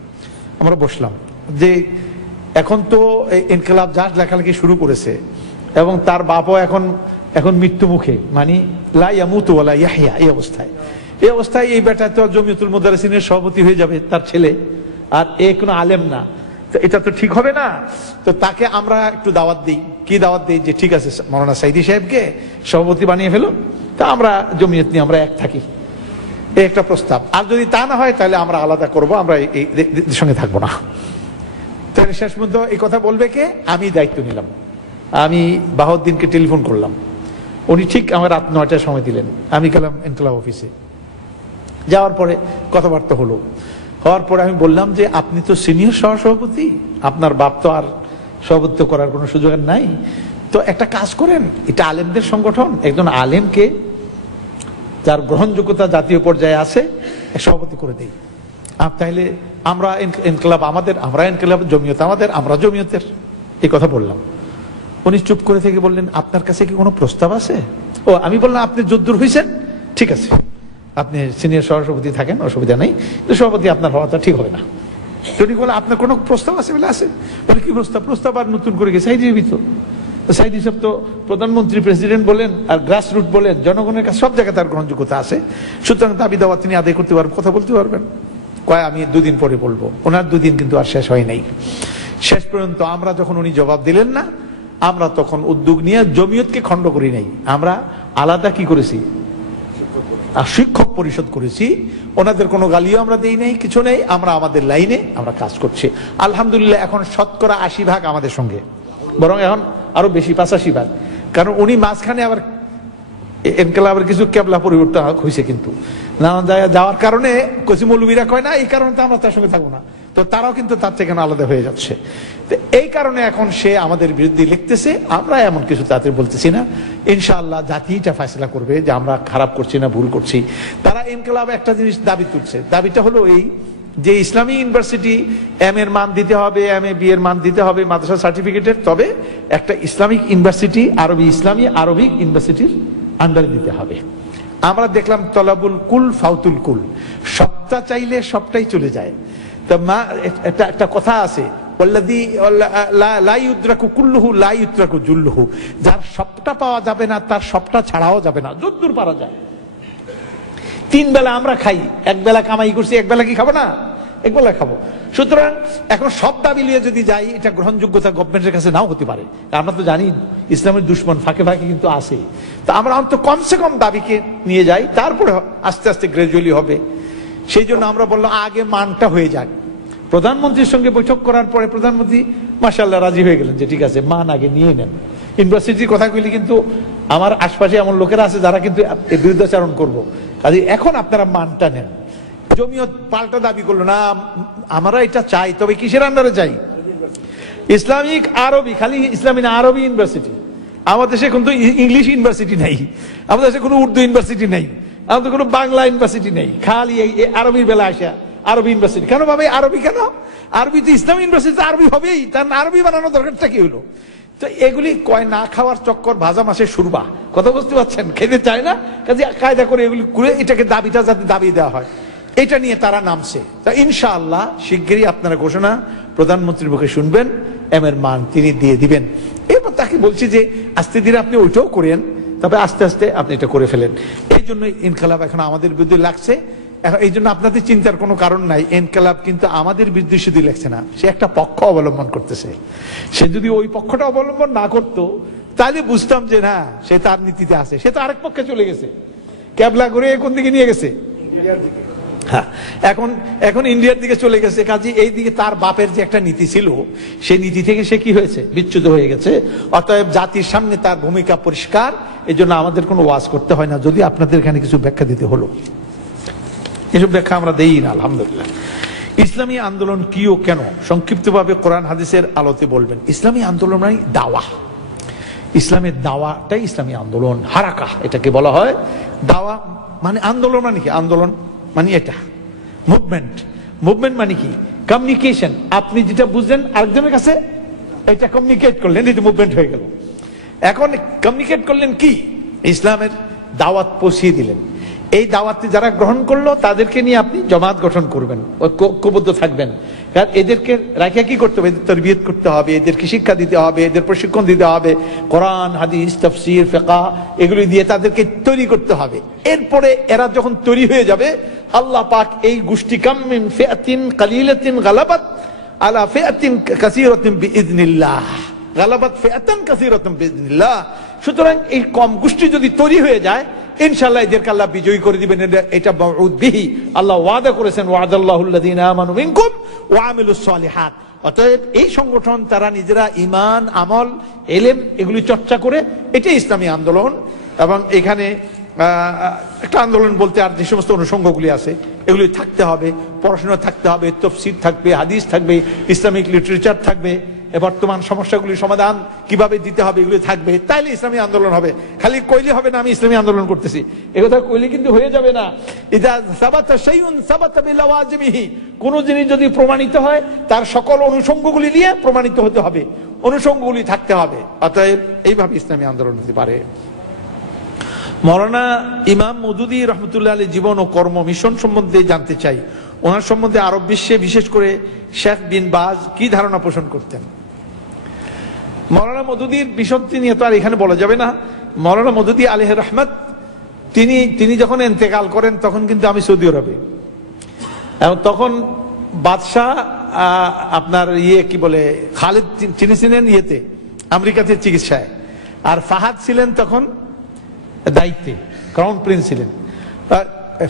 আমরা বসলাম যে এখন তো ইনকিলাব জাহাজ লেখালেখি শুরু করেছে এবং তার বাপও এখন এখন মৃত্যু মুখে, মানে লা ইয়ামুতু ওয়ালা ইয়াহইয়া, এই অবস্থায় এই বেটা তো জমিয়তুল মুদাররিসিনের সভাপতি হয়ে যাবে, তার ছেলে, আর এ কোনো আলেম না, তো এটা তো ঠিক হবে না। তো তাকে আমরা একটু দাওয়াত দিই। কি দাওয়াত দিই? যে ঠিক আছে মাওলানা সাইদি সাহেবকে সভাপতি বানিয়ে ফেলো, তা আমরা জমিয়ত নিয়ে আমরা এক থাকি, এই একটা প্রস্তাব। আর যদি তা না হয় তাহলে আমরা আলাদা করব, আমরা এই সঙ্গে থাকবো না। তাহলে শেষ পর্যন্ত এই কথা বলবে কে? আমি দায়িত্ব নিলাম। আমি বাহাউদ্দিনকে টেলিফোন করলাম, উনি ঠিক আমার রাত 9টায় সময় দিলেন। আমি গেলাম ইনকিলাব অফিসে, যাওয়ার পরে কথাবার্তা হওয়ার পরে আমি বললাম যে আপনি তো সিনিয়র সহসভাপতি, আপনার বাপ তো আর সভাপতিত্ব করার কোনো সুযোগ নাই, তো একটা কাজ করেন, এটা আলেমদের সংগঠন, একজন আলেমকে যার গ্রহণযোগ্যতা জাতীয় পর্যায়ে আছে সভাপতি করে দেই। তাইলে আমরা ইনকিলাব আমাদের, আমরা ইনকিলাব, জমিয়ত আমাদের, আমরা জমিয়তের, এই কথা বললাম। উনি চুপ করে থেকে বললেন আপনার কাছে কি কোনো প্রস্তাব আছে? ও, আমি বললাম আপনি যদ্দূর হয়েছেন ঠিক আছে, আপনি সিনিয়র সহসভাপতি থাকেন, অসুবিধা নেই, কিন্তু সভাপতি আপনার হওয়াটা ঠিক হবে না। উনি বলে আপনার কোনো প্রস্তাব আছে? বলে আছে। বলে কি প্রস্তাব? প্রস্তাব আর নতুন করে গেছে সাইদি সাহেবই তো, সাইদি সাহেব তো প্রধানমন্ত্রী, প্রেসিডেন্ট বলেন আর গ্রাসরুট বলেন, জনগণের কাছে সব জায়গায় তার গ্রহণযোগ্যতা আছে, সুতরাং দাবি দাওয়া তিনি আদায় করতে পারবেন, কথা বলতে পারবেন। কয় আমি 2 দিন পরে বলবো। ওনার 2 দিন কিন্তু আর শেষ হয় নাই। শেষ পর্যন্ত আমরা যখন উনি জবাব দিলেন না, আমরা তখন উদ্যোগ নিয়ে জমিয়তকে খণ্ড করি নাই, আমরা আলাদা কি করেছি, শিক্ষক পরিষদ করেছি। ওনাদের কোনো গালিও আমরা দেই নাই, কিছু নেই, আমরা আমাদের লাইনে আমরা কাজ করছি। আলহামদুলিল্লাহ এখন শতকরা 80% আমাদের সঙ্গে, বরং এখন আরো বেশি 85%, কারণ উনি মাঝখানে আবার ইনকিলাবের কিছু কেবলা পরিবর্তন হয়েছে, কিন্তু নানা জায়গায় যাওয়ার কারণে কচি মৌলবীরা কয় না, এই কারণে তো আমরা তার সঙ্গে থাকবো না, তো তারাও কিন্তু তার থেকে আলাদা হয়ে যাচ্ছে। তো এই কারণে এখন সে আমাদের বিরুদ্ধে লিখতেছে, আমরা এমন কিছু তাদের বলতেছি না। ইনশাআল্লাহ জাতিটা ফয়সালা করবে যে আমরা খারাপ করছি না ভুল করছি। তারা ইনকিলাবে একটা জিনিস দাবি তুলছে, দাবিটা হলো এই যে ইসলামী ইউনিভার্সিটি এম এর মান দিতে হবে, এম এ বি এর মান দিতে হবে মাদ্রাসা সার্টিফিকেটের, তবে একটা ইসলামিক ইউনিভার্সিটি আরবিক ইউনিভার্সিটির আন্ডারে দিতে হবে। আমরা দেখলাম তলাবুল কুল ফাউতুল কুল, সবটা চাইলে সবটাই চলে যায়। তো মা একটা কথা আছে, যার সবটা পাওয়া যাবে না তার সবটা ছাড়াও যাবে না, যদ্দূর পারা যায়। 3 বেলা আমরা খাই, 1 বেলা কামাই করছি, 1 বেলা কি খাবো না? 1 বেলা খাবো। সুতরাং এখন সব দাবি নিয়ে যদি যাই, এটা গ্রহণযোগ্যতা গভর্নমেন্টের কাছে নাও হতে পারে। আমরা তো জানি ইসলামের দুশ্মন ফাঁকে ফাঁকে কিন্তু আছে। তা আমরা অন্তত কমসে কম দাবিকে নিয়ে যাই, তারপরে আস্তে আস্তে গ্রাজুয়ালি হবে। সেই জন্য আমরা বললাম আগে মানটা হয়ে যাক। প্রধানমন্ত্রীর সঙ্গে বৈঠক করার পরে প্রধানমন্ত্রী মাশাআল্লাহ রাজি হয়ে গেলেন যে ঠিক আছে মান আগে নিয়ে নেন। ইউনিভার্সিটির কথা কইলে কিন্তু আমার আশপাশে এমন লোকেরা আছে যারা কিন্তু বিরুদ্ধাচারণ করবো, কাজে এখন আপনারা মানটা নেন। জমিয়ত পাল্টা দাবি করলো না, আমরা এটা চাই, তবে কিসের আন্ডারে চাই? ইসলামিক আরবি, খালি ইসলামী না আরবি ইউনিভার্সিটি। আমাদের দেশে কিন্তু ইংলিশ ইউনিভার্সিটি নাই, আমাদের দেশে কোনো উর্দু ইউনিভার্সিটি নাই, আমাদের কোনো বাংলা ইউনিভার্সিটি নেই, খালি আরবির বেলা আসা আরবি ইউনিভার্সিটি। কেন ভাবে আরবি? কেন আরবি? তো ইসলামী ইউনিভার্সিটি আরবি হবেই, তার আরবি বানানো দরকারটা কি হলো? তো এগুলি কয় না খাওয়ার চক্কর, ভাজা মাসের সুরবা, কথা বুঝতে পারছেন? খেতে চায় না, কাজে কায়দা করে এগুলি করে এটাকে দাবিটা যাতে দাবি দেওয়া হয়, এটা নিয়ে তারা নামছে। তা ইনশাআল্লাহ শিগগিরই আপনারা ঘোষণা প্রধানমন্ত্রীর মুখে শুনবেন, এম এর মান তিনি দিয়ে দিবেন। এরপর তাকে বলছি যে আস্তে ধীরে আপনি ওইটাও করেন, তবে আস্তে আস্তে আপনি এটা করে ফেলেন। এই জন্য ইনকিলাব এখন আমাদের বিরুদ্ধে লাগছে। এই জন্য আপনাদের চিন্তার কোনো কারণ নাই, ইনকিলাব কিন্তু আমাদের বিরুদ্ধে শুধু লাগছে না, সে একটা পক্ষ অবলম্বন করতেছে। সে যদি ওই পক্ষটা অবলম্বন না করতো তাহলে বুঝতাম যে না, সে তার নীতিতে আছে। সে তো আরেক পক্ষে চলে গেছে, ক্যাবলা করে কোন দিকে নিয়ে গেছে? হ্যাঁ, এখন ইন্ডিয়ার দিকে চলে গেছে। কাজে এই দিকে তার বাপের যে একটা নীতি ছিল, সেই নীতি থেকে সে কি হয়েছে? বিচ্যুত হয়ে গেছে। অতএব জাতির সামনে তার ভূমিকা পরিষ্কার, এই জন্য আমাদের কোনো ওয়াজ করতে হয় না, যদি আপনাদের এখানে কিছু ব্যাখ্যা দিতে হলো। এসব ব্যাখ্যা আমরা দেই না, আলহামদুলিল্লাহ। ইসলামী আন্দোলন কি ও কেন সংক্ষিপ্তভাবে কোরআন হাদিসের আলোতে বলবেন। ইসলামী আন্দোলন মানে দাওয়া, ইসলামের দাওয়াটাই ইসলামী আন্দোলন। হারাকা এটাকে বলা হয়। দাওয়া মানে আন্দোলন মানে কি? আন্দোলন মানে এটা মুভমেন্ট। মুভমেন্ট মানে কি? কমিউনিকেশন। আপনি যেটা বুঝলেন আরেকজনের কাছে এটা কমিউনিকেট করলেন, এটা মুভমেন্ট হয়ে গেল। এখন কমিউনিকেট করলেন কি? ইসলামের দাওয়াত পৌঁছিয়ে দিলেন। এই দাওয়াতটি যারা গ্রহণ করলো তাদেরকে নিয়ে আপনি জামাত গঠন করবেন, ঐক্যবদ্ধ থাকবেন। কারণ এদেরকে রাখা কি করতে হবে, এদের তারবিয়ত করতে হবে, এদেরকে শিক্ষা দিতে হবে, এদের প্রশিক্ষণ দিতে হবে, কোরআন হাদিস তাফসীর ফিকহ এগুলি দিয়ে তাদেরকে তৈরি করতে হবে। এরপরে এরা যখন তৈরি হয়ে যাবে, আল্লাহ পাক এই গোষ্ঠী কাম মিন ফিআতিন কালিলাতিন গালাবাত আলা ফিআতিন কাসীরাতিন বিইذনিল্লাহ, গালাবাত ফিআতান কাসীরাতান বিইذনিল্লাহ। সুতরাং এই কম গোষ্ঠী যদি তৈরি হয়ে যায়, ইনশাআল্লাহ এদেরকে আল্লাহ বিজয়ী করে দিবেন। এটা মাউউদ বিহি, আল্লাহ ওয়াদা করেছেন, ওয়াদাল্লাহুল্লাযীনা আমানু মিনকুম ওয়া আমিলুস সালিহাত। অতএব এই সংগঠন তারা নিজেরা ঈমান, আমল, ইলম এগুলি চর্চা করে, এটাই ইসলামী আন্দোলন। এবং এখানে একটা আন্দোলন বলতে আর যে সমস্ত অনুষঙ্গগুলি আছে এগুলি থাকতে হবে, পড়াশোনা থাকতে হবে, তাফসীর থাকবে, হাদিস থাকবে, ইসলামিক লিটারেচার থাকবে, বর্তমান সমস্যাগুলির সমাধান কিভাবে দিতে হবে এগুলি থাকবে, তাইলে ইসলামী আন্দোলন হবে। খালি কইলে হবে না আমি ইসলামী আন্দোলন করতেছি, একথা কইলে কিন্তু হয়ে যাবে না। ইযা সাবাতা শাইউন সাবাতা বিলাওয়াজিমিহি, কোন জিনিস যদি প্রমাণিত হয় তার সকল অনুষঙ্গগুলি নিয়ে প্রমাণিত হতে হবে, অনুষঙ্গগুলি থাকতে হবে। অতএব এইভাবে ইসলামী আন্দোলন হতে পারে। মাওলানা ইমাম মওদুদী রহমতুল্লাহ আলাইহির জীবন ও কর্ম মিশন সম্বন্ধে জানতে চাই। ওনার সম্বন্ধে আরব বিশ্বে বিশেষ করে শেখ বিন বাজ কি ধারণা পোষণ করতেন? মাওলানা মওদুদীর বিষয়টি নিয়ে তো আর এখানে বলা যাবে না। মাওলানা মওদুদী আলাইহির রহমত তিনি যখন ইন্তেকাল করেন তখন কিন্তু আমি সৌদি আরবে, এবং তখন বাদশাহ আপনার কি বলে খালিদ চিনেছিলেন ইয়েতে আমেরিকাতে চিকিৎসায়, আর ফাহাদ ছিলেন তখন দায়িত্বে, ক্রাউন প্রিন্স ছিলেন।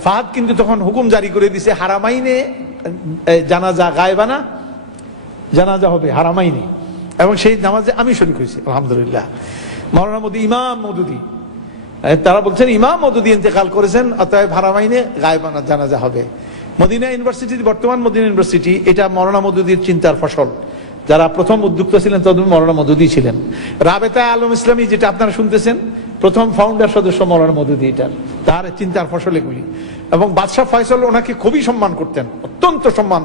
ফাহাদ কিন্তু তখন হুকুম জারি করে দিছে হারামাইনে জানাজা, গায়বানা জানাজা হবে হারামাইনে, এবং সেই নামাজে আমি শরীক হয়েছি আলহামদুলিল্লাহ। মাওলানা ইমাম মওদুদী তারা বলছেন ইমাম মওদুদী ইন্তেকাল করেছেন, অতএব হারামাইনে গায়বানা জানাজা হবে। মদিনা ইউনিভার্সিটি, বর্তমান মদিনা ইউনিভার্সিটি, এটা মাওলানা মওদুদীর চিন্তার ফসল। যারা প্রথম উদ্যোক্তা ছিলেন তখন মাওলানা মওদুদী ছিলেন। রাবেতা আলম ইসলামী যেটা আপনারা শুনতেছেন, প্রথম ফাউন্ডার সদস্য মাওলানা মওদুদী, এটার তার চিন্তার ফসল এগুলি। এবং বাদশাহ ফয়সাল ওনাকে খুবই সম্মান করতেন, অত্যন্ত সম্মান,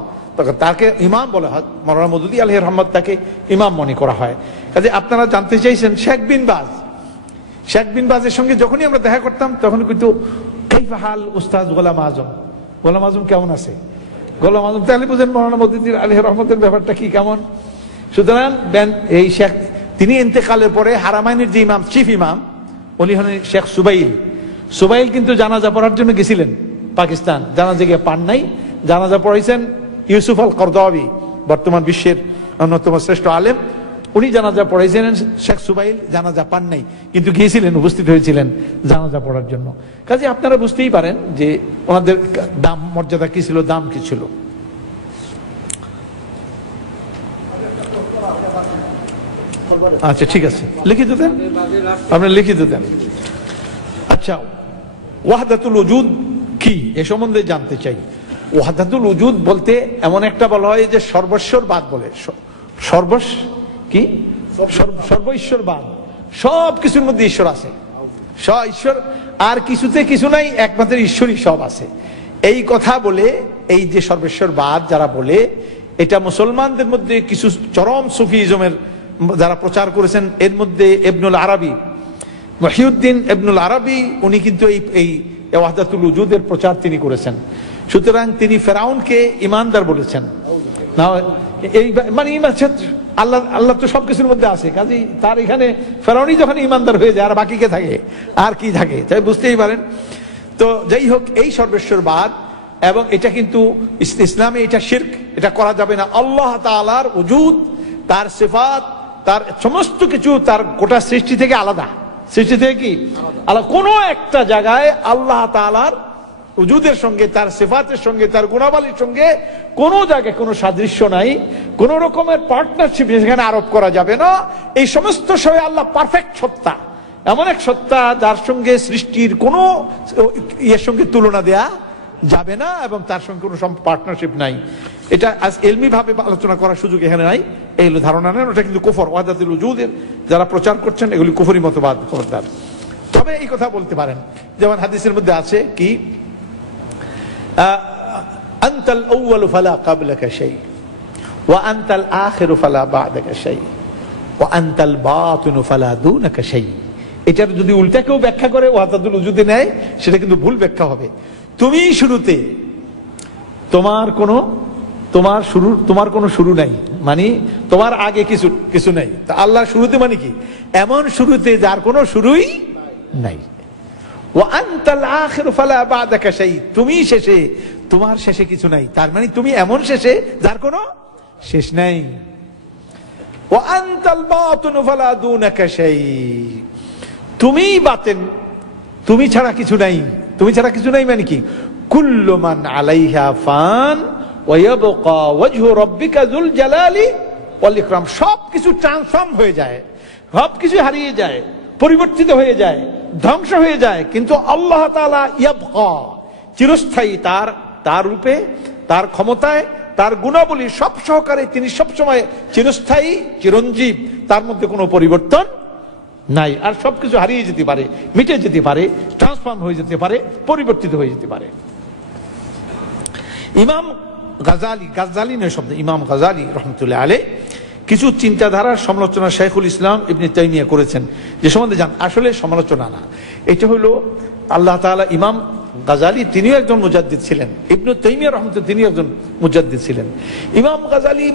তাকে ইমাম বলা হয়। মাওলানা মওদুদী আলাইহির রহমত তাকে ইমাম মনে করা হয়। কাজে আপনারা জানতে চাইছেন শেখ বিন বাজের সঙ্গে যখনই আমরা দেখা করতাম তখন কিন্তু কাইফা হাল উস্তাদ গোলাম আজম কেমন আছে, গোলাম আজম, তাহলে বুঝেন মাওলানা মওদুদী আলাইহির রহমতের ব্যাপারটা কি কেমন। সুতরাং এই শেখ তিনি ইন্তেকালের পরে হারামাইনের যে ইমাম, চিফ ইমাম, উনি হলেন শেখ সুবাইল কিন্তু জানাজা পড়ার জন্য গেছিলেন পাকিস্তান, জানাজা গিয়ে পান নাই। জানাজা পড়াইছেন ইউসুফ আল করদাওয়ি, বর্তমান বিশ্বের অন্যতম শ্রেষ্ঠ আলেম, উনি জানাজা পড়াইছিলেন। শেখ সুবাইল জানাজা পান নাই, কিন্তু গিয়েছিলেন, উপস্থিত হয়েছিলেন জানাজা পড়ার জন্য। কাজে আপনারা বুঝতেই পারেন যে ওনাদের দাম, মর্যাদা কি ছিল, দাম কি ছিল। আচ্ছা ঠিক আছে, লিখিত দেন, আপনি লিখিত দেন। আচ্ছা, ওয়াহদাতুল উজুদ কি এ সম্বন্ধে জানতে চাই। ওয়াহদাতুল উজুদ বলতে এমন একটা বলা হয় যে সর্বস্বরবাদ বলে, সর্বঈশ্বরবাদ, সব কিছুর মধ্যে ঈশ্বর আছে, ঈশ্বর আর কিছুতে কিছু নাই, একমাত্র ঈশ্বরই সব আছে। এই কথা বলে এই যে সর্বেশ্বরবাদ যারা বলে, এটা মুসলমানদের মধ্যে কিছু চরম সুফিজমের যারা প্রচার করেছেন, এর মধ্যে ইবনুল আরবি, মহিউদ্দিন ইবনুল আরবি, উনি কিন্তু এই ওয়াহদাতুল উজুদের প্রচার তিনি করেছেন। সুতরাং তিনি ফেরাউনকে ইমানদার বলেছেন না, এই মানে আল্লাহ তো সবকিছুর মধ্যে আছে, কাজেই তার এখানে ফেরাউনই যখন ইমানদার হয়ে যায় আর বাকি কে থাকে, আর কি থাকে, তাই বুঝতেই পারেন। তো যাই হোক, এই সর্বেশ্বরবাদ, এবং এটা কিন্তু ইসলামে এটা শিরক, এটা করা যাবে না। আল্লাহ তাআলার উজুদ, তার সিফাত, তার সমস্ত কিছু তার গোটা সৃষ্টি থেকে আলাদা, সৃষ্টি থেকে কি আলাদা। কোনো একটা জায়গায় আল্লাহ তাআলার উজুদের সঙ্গে, তার সিফাতের সঙ্গে, তার গুণাবলীর সঙ্গে কোনো জায়গায় কোনো সাদৃশ্য নাই, কোন রকমের পার্টনারশিপ সেখানে আরোপ করা যাবে না। এই সমস্ত সময় আল্লাহ পারফেক্ট সত্তা, এমন এক সত্তা যার সঙ্গে সৃষ্টির কোনো ইয়ের সঙ্গে তুলনা দেয়া যাবে না, এবং তার সঙ্গে কোনো পার্টনারশিপ নাই। এটা আজ এলমি ভাবে আলোচনা করার সুযোগ এখানে নাই, এই হলো ধারণা নেন, ওটা কিন্তু কুফর। ওয়াহদাতুল উজুদের যারা প্রচার করছেন এগুলি কুফরি মতবাদ, খবরদার। তবে এই কথা বলতে পারেন, যেমন হাদিসের মধ্যে আছে কি, আনতাল আউয়ালু ফালা ক্বাবলাকা শাই ওয়া আনতাল আখিরু ফালা বা'দাকা শাই ওয়া আনতাল বাতিনু ফালা দুনাকা শাই। এটার যদি উল্টা কেউ ব্যাখ্যা করে ওয়াহদাতুল উজুদে নেয়, সেটা কিন্তু ভুল ব্যাখ্যা হবে। তুমি শুরুতে, তোমার কোনো তোমার কোনো শুরু নাই, মানে তোমার আগে কিছু কিছু নাই। তা আল্লাহ শুরুতে মানে কি? এমন শুরুতে যার কোনো শুরুই নাই। ওয়া আনতাল আখির ফালা বা'দাকা শাই, তুমি শেষে, তোমার শেষে কিছু নাই, তার মানে তুমি এমন শেষে যার কোনো শেষ নাই। ওয়া আনতাল বাতিনু ফালা দুনাকা শাই, তুমি বাতেন, তুমি ছাড়া কিছু নাই, তুমি ছাড়া কিছু নাই মানে কি? কুল্লু মান আলাইহা ফান ওয়া ইয়াবকা ওয়াজহু রাব্বিকা যুল জালালি ওয়াল ইকরাম। সবকিছু ট্রান্সফর্ম হয়ে যায়, সবকিছু হারিয়ে যায়, পরিবর্তিত হয়ে যায়, ধ্বংস হয়ে যায়, কিন্তু আল্লাহ তাআলা ইয়াবকা, চিরস্থায়ী, তার রূপে, তার ক্ষমতায়, তার গুণাবলী সব সহকারে তিনি সবসময় চিরস্থায়ী, চিরঞ্জীব, তার মধ্যে কোনো পরিবর্তন নাই। আর সবকিছু হারিয়ে যেতে পারে, মিটে যেতে পারে, ট্রান্সফর্ম হয়ে যেতে পারে, পরিবর্তিত হয়ে যেতে পারে। ইমাম গাজ্জালি নয় শব্দ, ইমাম গাজ্জালি রহমতুল্লাহ আলাইহ কিছু চিন্তাধারার সমালোচনা শাইখুল ইসলাম ইবনে তাইমিয়া করেছেন, যে সম্বন্ধে জান আসলে সমালোচনা না, এটা হলো আল্লাহ তাআলা। ইমাম গাজ্জালি তিনিও একজন মুজাদ্দিদ ছিলেন, ইবনে তাইমিয়া রহমতুল্লাহ তিনি একজন মুজাদ্দিদ ছিলেন। ইমাম গাজ্জালি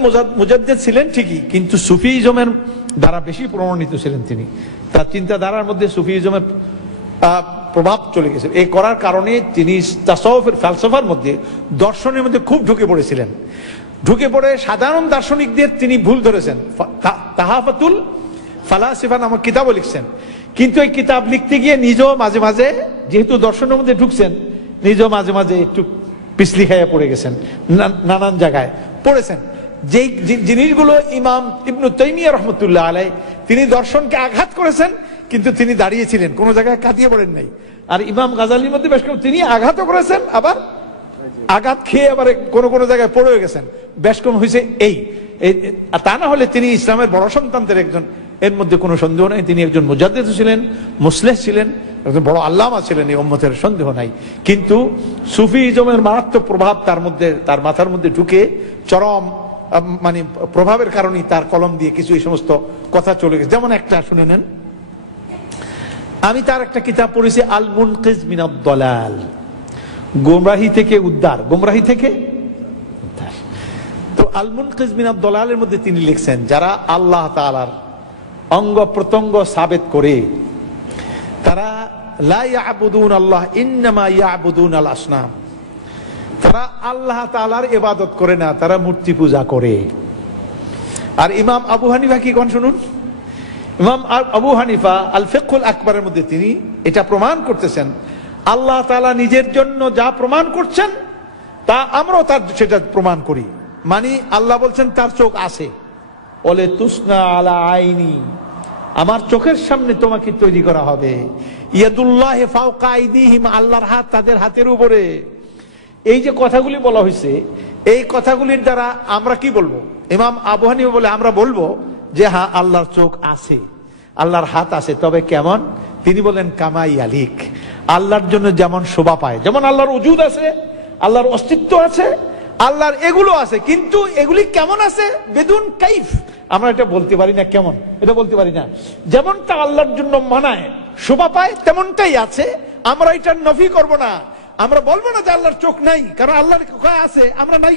মুজাদ্দিদ ছিলেন ঠিকই, কিন্তু সুফিজমের দ্বারা বেশি প্রমাণিত ছিলেন তিনি। তার চিন্তাধারার মধ্যে সুফিজমের প্রভাব চলে গেছে। এই করার কারণে তিনি তাসাউফের ফালসাফার মধ্যে, দর্শনের মধ্যে খুব ঢুকে পড়েছিলেন। ঢুকে পড়ে সাধারণ দার্শনিকদের তিনি ভুল ধরেছেন। তাহাফাতুল ফালাসিফা নামক কিতাবও লিখছেন, কিন্তু এই কিতাব লিখতে গিয়ে নিজেও মাঝে মাঝে, যেহেতু দর্শনের মধ্যে ঢুকছেন, নিজেও মাঝে মাঝে একটু পিছলি খাইয়া পড়ে গেছেন, নানান জায়গায় পড়েছেন। যেই জিনিসগুলো ইমাম ইবনে তাইমিয়া রহমতুল্লাহ আলাইহ তিনি দর্শনকে আঘাত করেছেন, কিন্তু তিনি দাঁড়িয়েছিলেন, কোনো জায়গায় কাটিয়ে পড়েন নাই। আর ইমাম গাজ্জালির মধ্যে বেশ তিনি আঘাতও করেছেন, আবার আঘাত খেয়ে আবার কোন কোন জায়গায় পড়ে গেছেন, বেশ কম হয়েছে। এই তা না হলে তিনি ইসলামের বড় সন্তানদের একজন, এর মধ্যে কোনো সন্দেহ নাই। তিনি একজন মুজাদ্দিদ ছিলেন, মুসলিহ ছিলেন, একজন বড় আল্লামা ছিলেন, এই উম্মতের সন্দেহ নাই। কিন্তু সুফিজমের মারাত্মক প্রভাব তার মধ্যে, তার মাথার মধ্যে ঢুকে চরম মানে প্রভাবের কারণে তার কলম দিয়ে কিছু এই সমস্ত কথা চলে গেছে। যেমন একটা শুনে নেন, আমি তার একটা কিতাব পড়েছি, আল মুনকিজ মিনাদ দালাল, গোমরাহি থেকে উদ্ধার, গোমরাহি থেকে উদ্ধার। তো আল মুনকিজ মিনাদ দালালের মধ্যে তিনি লিখছেন, যারা আল্লাহ তাআলার অঙ্গ প্রত্যঙ্গ সাবেত করে, তারা লা ইয়াবুদুন আল্লাহ ইন্নামা ইয়াবুদুন আল আসনাম, তারা আল্লাহ তাআলার ইবাদত করে না, তারা মূর্তি পূজা করে। আর ইমাম আবু হানিফা কি কোন শুনুন, ইমাম আবু হানিফা আল ফিকহুল আকবরের মধ্যে তিনি এটা প্রমাণ করতেছেন, আল্লাহ তাআলা নিজের জন্য যা প্রমাণ করছেন তা আমরাও তার সেটা প্রমাণ করি। মানে আল্লাহ বলছেন তার চোখ আছে, ওলে তুসনা আলা আইনি, আমার চোখের সামনে তোমাকে তৈরি করা হবে। ইয়াদুল্লাহি ফাওকা আইদিহিম, আল্লাহর হাত তাদের হাতের উপরে। এই যে কথাগুলি বলা হয়েছে, এই কথাগুলির দ্বারা আমরা কি বলবো? ইমাম আবু হানিফা বলে আমরা বলবো যে হ্যাঁ আল্লাহর চোখ আছে, আল্লাহর হাত আছে, তবে কেমন? তিনি বলেন কামাই আলিক, আল্লাহর জন্য যেমন শোভা পায়, যেমন আল্লাহর ওজুদ আছে, আল্লাহর অস্তিত্ব আছে, আল্লাহর এগুলো আছে, কিন্তু এগুলি কেমন আছে? বেদুন কাইফ, আমরা এটা বলতে পারি না কেমন, এটা বলতে পারি না। যেমনটা আল্লাহর জন্য মানায়, শোভা পায়, তেমনটাই আছে। আমরা এটা নফি করব না, আমরা বলবো না যে আল্লাহর চোখ নাই, কারণ আল্লাহর আছে, আমরা নাই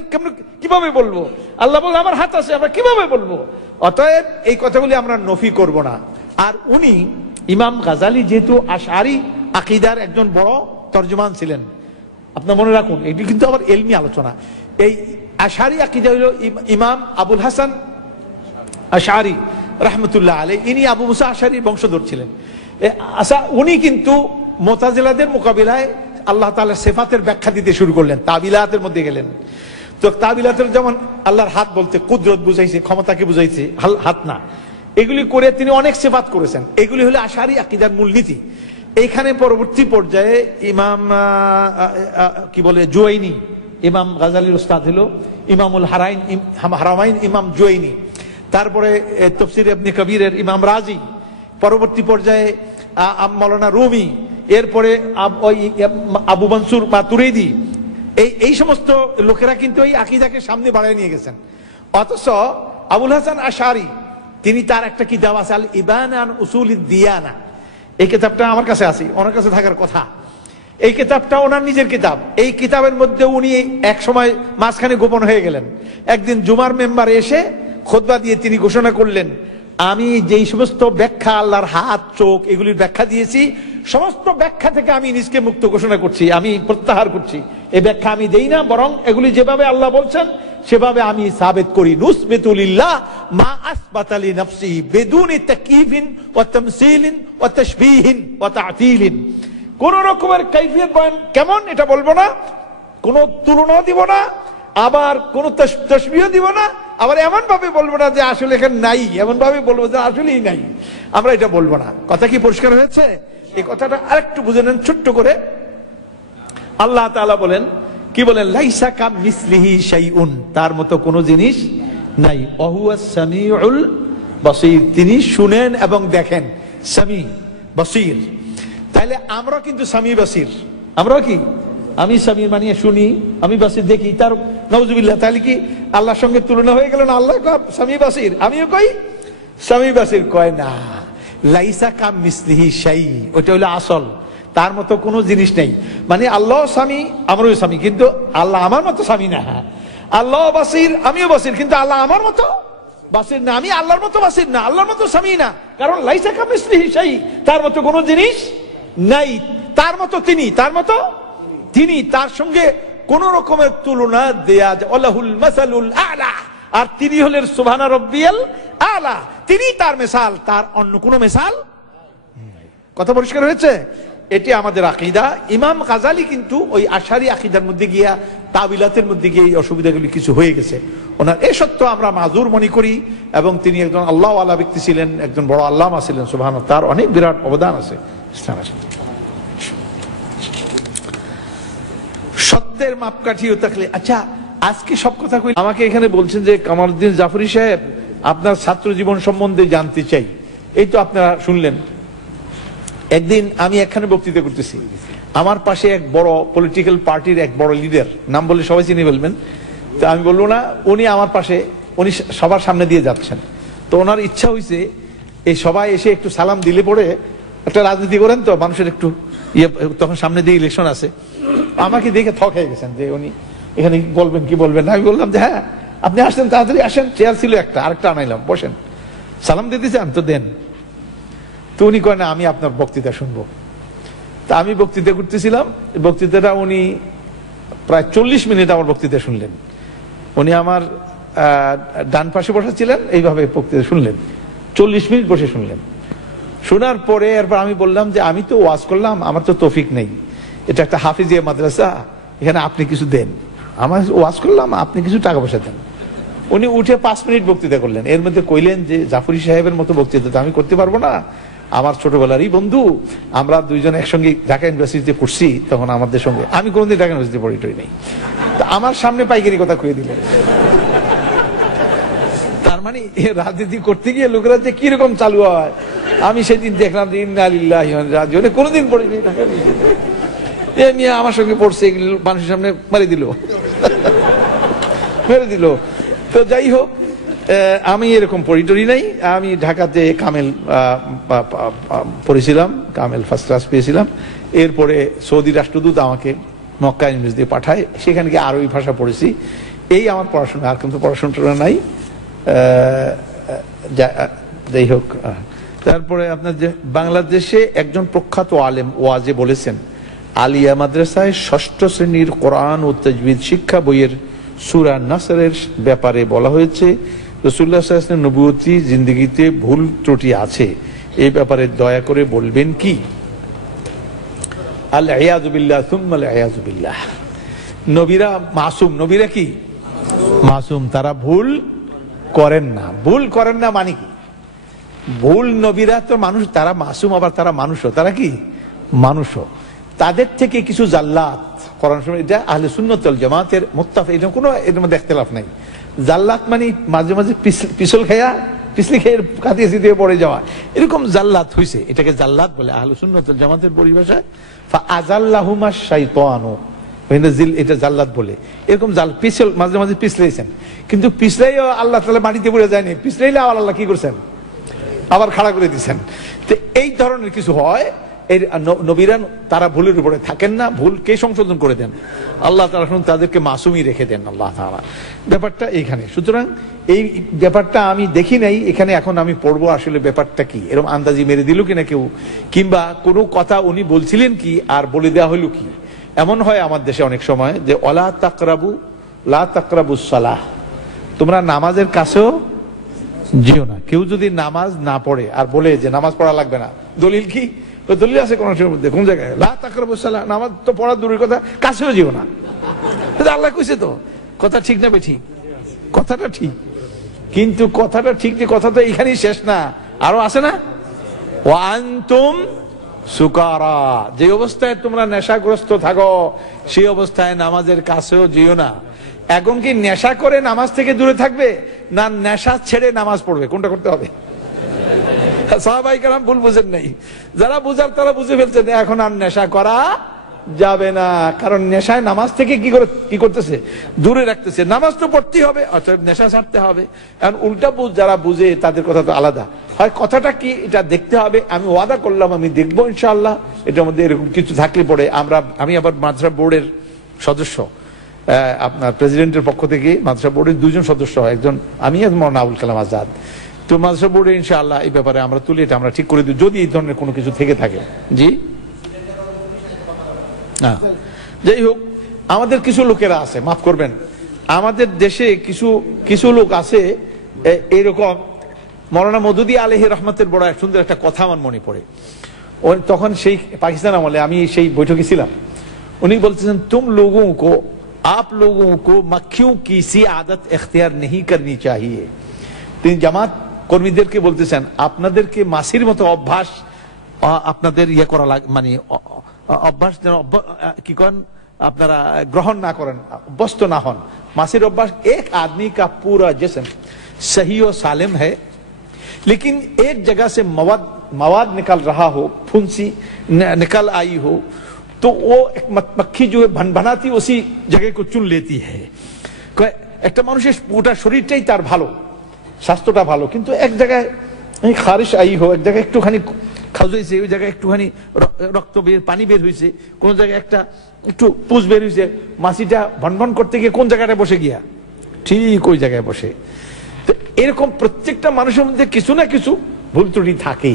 কিভাবে বলবো? আল্লাহ বলল আমার হাত আছে, আমরা কিভাবে বলবো? অতএব এই কথাগুলি আমরা নফি করব না। আর উনি ইমাম গাজ্জালি যেহেতু আশআরি আকীদার একজন বড় তর্জমান ছিলেন, আপনার মনে রাখুন, এটি কিন্তু আবার ইলমি আলোচনা। এই আশআরি আকীদা হলো ইমাম আবুল হাসান আশআরি রাহমাতুল্লাহ আলাইহি, ইনি আবু মুসা আশআরির বংশধর ছিলেন। উনি কিন্তু মুতাজিলাদের মোকাবিলায় আল্লাহ তাআলার সিফাতের ব্যাখ্যা দিতে শুরু করলেন, তাবিলাতের মধ্যে গেলেন। তো তাবিলাতের যেমন আল্লাহর হাত বলতে কুদরত বুঝাইছে, ক্ষমতাকে বুঝাইছে, হাত না, এগুলি করে তিনি অনেক সিফাত করেছেন। এগুলি হলো আশআরি আকীদার মূলনীতি। এইখানে পরবর্তী পর্যায়ে ইমাম কি বলে জুয়াইনি, ইমাম গাজ্জালির উস্তাদ হলো ইমামুল হারামাইন ইমাম জুয়াইনি, তারপরে তাফসীর ইবনে কবিরের ইমাম রাজি, পরবর্তী পর্যায়ে মাওলানা রুমি, এরপরে আবু মনসুর মাতুরিদি, এই সমস্ত লোকেরা কিন্তু এই আকীদাকে সামনে বাড়ায় নিয়ে গেছেন। অথচ আবুল হাসান আশআরি তিনি তার একটা কিতাব আছে আল ইবানা আন উসুলিদ দিয়ানা, এই কিতাবটা আমার কাছে আছে, ওনার কাছে থাকার কথা। এই কিতাবটা ওনার নিজের কিতাব। এই কিতাবের মধ্যে উনি এক সময় মাঝখানে গোপন হয়ে গেলেন। একদিন জুমার মেম্বারে এসে খুতবা দিয়ে তিনি ঘোষণা করলেন, আমি যেই সমস্ত ব্যাখ্যা, আল্লাহর হাত, চোখ, এগুলির ব্যাখ্যা দিয়েছি, সমস্ত ব্যাখ্যা থেকে আমি নিজকে মুক্ত ঘোষণা করছি, আমি প্রত্যাহার করছি। এই ব্যাখ্যা আমি দেই না, বরং এগুলি যেভাবে আল্লাহ বলছেন সেভাবে আমি সাবিত করি। নুসবিতু লিল্লাহ মা আসবাতা লি নাফসি বিদুনি তাকয়িফিন ওয়া তামসিলিন ওয়া তাশবীহিন ওয়া তা'তিলিন। কোন রকমের কাইফিয়ত বয়ান কেমন এটা বলবো না, কোন তুলনা দিব না, আবার কোন তাশবীহ দিব না, আবার এমন ভাবে বলবো না যে আসলে এখানে নাই, এমন ভাবে বলবো যে আসলেই নাই। আমরা এটা বলবো না। কথা কি পরিষ্কার হয়েছে? এই কথাটা আরেকটু বুঝে নেন ছোট্ট করে। আল্লাহ তাআলা বলেন, কি বলেন? লাইসা কামিসলিহি শাইউন, তার মতো কোনো জিনিস নাই। ওয়া হুয়াস সামিউল বাসীর, তিনি শুনেন এবং দেখেন। সামি বাসীর, তাহলে আমরা কিন্তু সামি বাসীর। আমরা কি? আমি সামি মানে শুনি, আমি বাসীর দেখি। তার নাউজুবিল্লাহ, তাহলে কি আল্লাহর সঙ্গে তুলনা হয়ে গেল না? আল্লাহ কয় সামি বাসীর, আমিও কই সামি বাসীর। কয় না, লাইসা কামিসলিহি শাই, ওটা হলো আসল। তার মতো কোনো জিনিস নেই। মানে আল্লাহ স্বামী, আমরাও স্বামী, কিন্তু আল্লাহ আমার মতো স্বামী না। আল্লাহ বাসির, আমিও বাসির, কিন্তু আল্লাহ আমার মতো বাসির না, আমি আল্লাহর মতো বাসির না, আল্লাহর মতো স্বামী না। কারণ লাইসা কামিসলিহি শাই, তার মতো কোনো জিনিস নাই। তার মতো তিনি, তার মতো তিনি, তার সঙ্গে কোন রকমের তুলনা দেয়া যায়। আল্লাহুল মাসালুল আলা, আর তিনি হলেন সুবহানা রাব্বিয়াল আলা, তিনি তার মিসাল, তার অন্য কোনো মিসাল। কথা পরিষ্কার হয়েছে? এটি আমাদের আকীদা। ইমাম গাজালি কিন্তু ওই আশারি আকীদার মধ্যে গিয়া, তাবিলাতের মধ্যে গিয়ে এই অসুবিধাগুলি কিছু হয়ে গেছে। ওনার এই সত্য আমরা মাজুর মনে করি, এবং তিনি একজন আল্লাহ ওয়ালা ব্যক্তি ছিলেন, একজন বড় আল্লামা ছিলেন, সুবহানাল্লাহ, তার অনেক বিরাট অবদান আছে সত্যের মাপকাঠিও থাকলে। আচ্ছা, আজকে সব কথা কই, আমাকে এখানে বলছেন যে কামালউদ্দিন জাফরি সাহেব, আপনার ছাত্র জীবন সম্বন্ধে জানতে চাই। এই তো আপনারা শুনলেন। একদিন আমি এখানে বক্তৃতা করতেছি, আমার পাশে এক বড় পলিটিক্যাল পার্টির এক বড় লিডার, নাম বলে সবাই চিনে ফেলবেন, তো আমি বলবো না, উনি আমার পাশে, উনি সবার সামনে দিয়ে যাচ্ছেন। তো ওনার ইচ্ছা হয়েছে এই সবাই এসে একটু সালাম দিলে পরে, একটা রাজনীতি করেন তো মানুষের একটু ইয়ে, তখন সামনে দিয়ে ইলেকশন আছে, আমাকে দেখে থক হয়ে গেছেন যে উনি এখানে বলবেন কি বলবেন না। আমি বললাম যে হ্যাঁ, আপনি আসেন, তাড়াতাড়ি আসেন, চেয়ার ছিল একটা, আরেকটা আনাইলাম, বসেন, সালাম দিতে চান তো দেন। তো উনি কয় না, আমি আপনার বক্তৃতা শুনবো। তা আমি বক্তৃতা করতেছিলাম, বক্তৃতাটা উনি প্রায় 40 মিনিট আমার বক্তৃতা শুনলেন। উনি আমার ডান পাশে বসা ছিলেন, এইভাবে বক্তৃতা শুনলেন, 40 মিনিট বসে শুনলেন। শোনার পরে এরপর আমি বললাম যে আমি তো ওয়াজ করলাম, আমার তো তৌফিক নেই, এটা একটা হাফিজিয়া মাদ্রাসা, এখানে আপনি কিছু দেন, আমার ওয়াজ করলাম, আপনি কিছু টাকা পয়সা দেন। উনি উঠে 5 মিনিট বক্তৃতা করলেন। এর মধ্যে কইলেন যে জাফরি সাহেবের মতো বক্তৃতা তো আমি করতে পারবো না, আমার ছোটবেলারই বন্ধু, আমরা দুইজন একসঙ্গে ঢাকা ইউনিভার্সিটিতে পড়ছি, তখন আমাদের সঙ্গে, আমি কোনোদিন ঢাকা ইউনিভার্সিটি পড়ি নেই, তো আমার সামনে পাইকারি কথা কয়ে দিলেন। তার মানে রাজনীতি করতে গিয়ে লোকেরা যে কিরকম চালু হয়, আমি সেদিন দেখলাম যে ইন্না লিল্লাহি ওয়া ইন্না ইলাইহি রাজিউন, কোনোদিন পড়িনি ঢাকা ইউনিভার্সিটিতে। এ নিয়ে আমার সঙ্গে পড়ছে, এগুলো মানুষের সামনে মেরে দিল, মেরে দিল। তো যাই হোক, আমি এরকম পড়ি নাই। আমি ঢাকাতে কামেল পড়েছিলাম, কামেল ফার্স্ট ক্লাস পেয়েছিলাম। এরপরে সৌদি রাষ্ট্রদূত আমাকে মক্কা ইউনিভার্সিটি পাঠায়, সেখানে গিয়ে আরবি ভাষা পড়েছি। এই আমার পড়াশোনা, আর কিন্তু পড়াশোনাটা নাই। যাই হোক, তারপরে আপনার যে বাংলাদেশে একজন প্রখ্যাত আলেম ওয়াজে বলেছেন, আলিয়া মাদ্রাসায় 6ষ্ঠ শ্রেণীর কোরআন ও তাজবিদ শিক্ষা বইয়ের সূরা নাসরের ব্যাপারে বলা হয়েছে, রাসূলুল্লাহ সাল্লাল্লাহু আলাইহি ওয়াসাল্লাম নবুয়তি জিন্দেগিতে ভুল ত্রুটি আছে, এই ব্যাপারে দয়া করে বলবেন কি? আল ইয়াযু বিল্লাহ সুম্মা আল ইয়াযু বিল্লাহ। নবীরা মাসুম, নবীরা কি মাসুম, তারা ভুল করেন না। ভুল করেন না মানে কি? ভুল, নবীরা তো মানুষ, তারা মাসুম, আবার তারা মানুষও, তারা কি মানুষও। তাদের থেকে কিছু জাল্লাত কোরআন শুনে, এটা আহলে সুন্নাত ওয়াল জামাতের মুত্তাফা, এটা কোনো এর মধ্যে ইখতিলাফ নাই। জাল্লাত মানে মাঝে মাঝে পিছল খেয়া, পিছলি খেয়ে কাঁদিয়ে দিয়ে পড়ে যাওয়া, এরকম জাল্লাত হয়েছে, এটাকে জাল্লাত বলে আহলে সুন্নাত ওয়াল জামাতের পরিভাষায়। ফা আযাল্লাহুমা শাইতানু, এটা জাল্লাত বলে। এরকম জাল পিছল মাঝে মাঝে পিছলেছেন, কিন্তু পিছলাইও আল্লাহ তাআলা মাটিতে পড়ে যায়নি, পিছলাইলে আবার আল্লাহ কি করছেন, আবার খাড়া করে দিচ্ছেন। তো এই ধরনের কিছু হয়, এর নবীরা তারা ভুলের উপরে থাকেন না, ভুল কে সংশোধন করে দেন? আল্লাহ তাআলা তাদেরকে মাসুমই রেখে দেন আল্লাহ তাআলা। ব্যাপারটা এইখানে। সুতরাং এই ব্যাপারটা আমি দেখি নাই এখানে, এখন আমি পড়বো আসলে ব্যাপারটা কি, এরকম আন্দাজি মেরে দিল কিনা কেউ, কিংবা কোনো কথা উনি বলছিলেন কি আর বলে দেওয়া হলো কি। এমন হয় আমার দেশে অনেক সময় যে ওয়ালা তাকরাবু লা তাকরাবুস সালাহ, তোমরা নামাজের কাছেও যেও না। কেউ যদি নামাজ না পড়ে আর বলে যে নামাজ পড়া লাগবে না, দলিল কি? দলিল আছে কোন মধ্যে? কোন জায়গায়? লা তাকরাবুস সালাহ, নামাজ তো পড়া দূরের কথা, কাছেও যেও না। আল্লাহ কইছে তো। কথা ঠিক না বেঠিক? কথাটা ঠিক, কিন্তু কথাটা ঠিক যে কথা তো এখানেই শেষ না, আরো আছে না। ওয়া আনতুম সুকারা, যে অবস্থায় তোমরা নেশাগ্রস্ত থাকো সেই অবস্থায় নামাজের কাছেও যেও না। এখন কি নেশা করে নামাজ থেকে দূরে থাকবে, না নেশা ছেড়ে নামাজ পড়বে? কোনটা করতে হবে? সাহাবায়ে কেরাম ভুল বুঝেন নাই, যারা বুঝার তারা বুঝে ফেলছেন এখন আর নেশা করা যাবে না, কারণ নেশায় নামাজ থেকে কি করতেছে? দূরে রাখতেছে। নামাজ তো পড়তেই হবে, অর্থাৎ নেশা ছাড়তে হবে। এখন উল্টা যারা বুঝে তাদের কথা তো আলাদা হয়। কথাটা কি এটা দেখতে হবে। আমি ওয়াদা করলাম আমি দেখবো ইনশাআল্লাহ। এটার মধ্যে এরকম কিছু থাকলে পরে আমি আবার মাদ্রাসা বোর্ডের সদস্য, আপনার প্রেসিডেন্টের পক্ষ থেকে মাদ্রাসা বোর্ডের 2 জন সদস্য, একজন আমি, মৌলানা আবুল কালাম আজাদ। তো মাদ্রাসা বোর্ডে ইনশাআল্লাহ এই ব্যাপারে আমরা তুলে এটা আমরা ঠিক করে দিই, যদি এই ধরনের কোনো কিছু থেকে থাকে। জি না, যাই হোক, আমাদের কিছু লোকেরা আছে, মাফ করবেন, আমাদের দেশে কিছু লোক আছে এইরকম। মৌলানা মওদুদী আলাইহি রহমতের বড় সুন্দর একটা কথা আমার মনে পড়ে। তখন সেই পাকিস্তান আমলে আমি সেই বৈঠকে ছিলাম। উনি বলতেছেন, आप लोगों को मक्खियों की सी आदत इख्तियार नहीं करनी चाहिए। তিনি জামাত কর্মীদেরকে বলতেছেন, আপনাদেরকে মাছির মতো অভ্যাস আপনাদের ইয়ে করা মানে অভ্যাস কি করেন আপনারা গ্রহণ না করেন, অভ্যস্ত না হন। মাছির অভ্যাস, এক आदमी का पूरा जिस्म सही और सालिम है, लेकिन एक जगह से मवाद निकल रहा हो, फुंसी निकल आई हो, तो वो एक मक्खी जो है भनभनाती उसी जगह को चुन लेती है। একটা মানুষের পুরো শরীরটাই তার ভালো, স্বাস্থ্যটা ভালো, কিন্তু এক জায়গায় খারিশ আই হো, এক জায়গায় একটুখানি খাওয়াইছে, ওই জায়গায় একটুখানি রক্ত বের, পানি বের হয়েছে, কোন জায়গায় একটু পুষ বের হয়েছে, মাছিটা ভনভন করতে গিয়ে কোন জায়গাটা বসে গিয়া, ঠিক ওই জায়গায় বসে। তো এরকম প্রত্যেকটা মানুষের মধ্যে কিছু না কিছু ভুল ত্রুটি থাকে।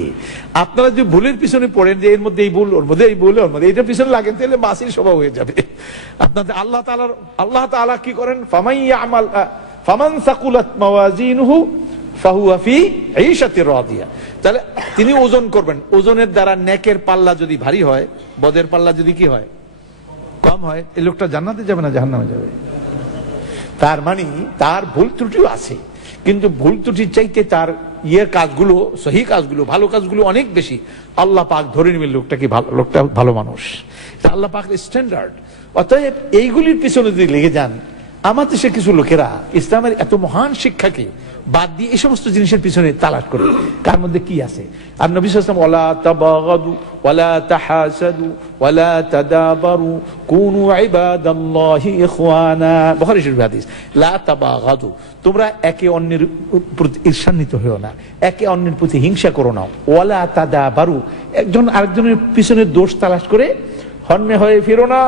আপনারা যদি ভুলের পিছনে পড়েন যে এর মধ্যে এই ভুল, ওর মধ্যে এই ভুল, ওর মধ্যে এইটার পিছনে লাগেন, তাহলে মাছির স্বভাব হয়ে যাবে। আপনাদের আল্লাহ তাআলা কি করেন? ফামান সাকুলাত মাওয়াজিনুহু ফাহুয়া ফি ঈশাতির রাদিয়া। তাহলে তিনি ওজন করবেন, ওজনের দ্বারা নেকের পাল্লা যদি ভারী হয়, বদের পাল্লা যদি কি হয়, কম হয়, এই লোকটা জান্নাতে যাবে না জাহান্নামে যাবে। তার মানে তার ভুল ত্রুটিও আছে, কিন্তু ভুল ত্রুটির চাইতে তার কাজগুলো, সহি কাজগুলো, ভালো কাজগুলো অনেক বেশি। আল্লাহ পাক ধরে নেবেন লোকটা ভালো মানুষ, আল্লাহ পাকের স্ট্যান্ডার্ড। অতএব এইগুলির পিছনে যদি লেগে যান, আমার দেশের কিছু লোকেরা ইসলামের এত মহান শিক্ষাকে বাদ দিয়ে এই সমস্ত জিনিসের পিছনে তালাশ করে কার মধ্যে কি আছে। আর নবী সাল্লাল্লাহু আলাইহি ওয়াসাল্লাম ওয়ালা তাবাগাদু ওয়ালা তাহাসাদু ওয়ালা তাদাবারু কুনু ইবাদাল্লাহি ইখওয়ানা, বুখারী শরীফ হাদিস। লা তাবাগাদু, তোমরা একে অন্যের প্রতি ঈর্ষান্বিত হও না, একে অন্যের প্রতি হিংসা করো না। ওয়ালা তাদাবারু, একজন আরেকজনের পিছনে দোষ তালাশ করে হন্যে হয়ে ফিরো না।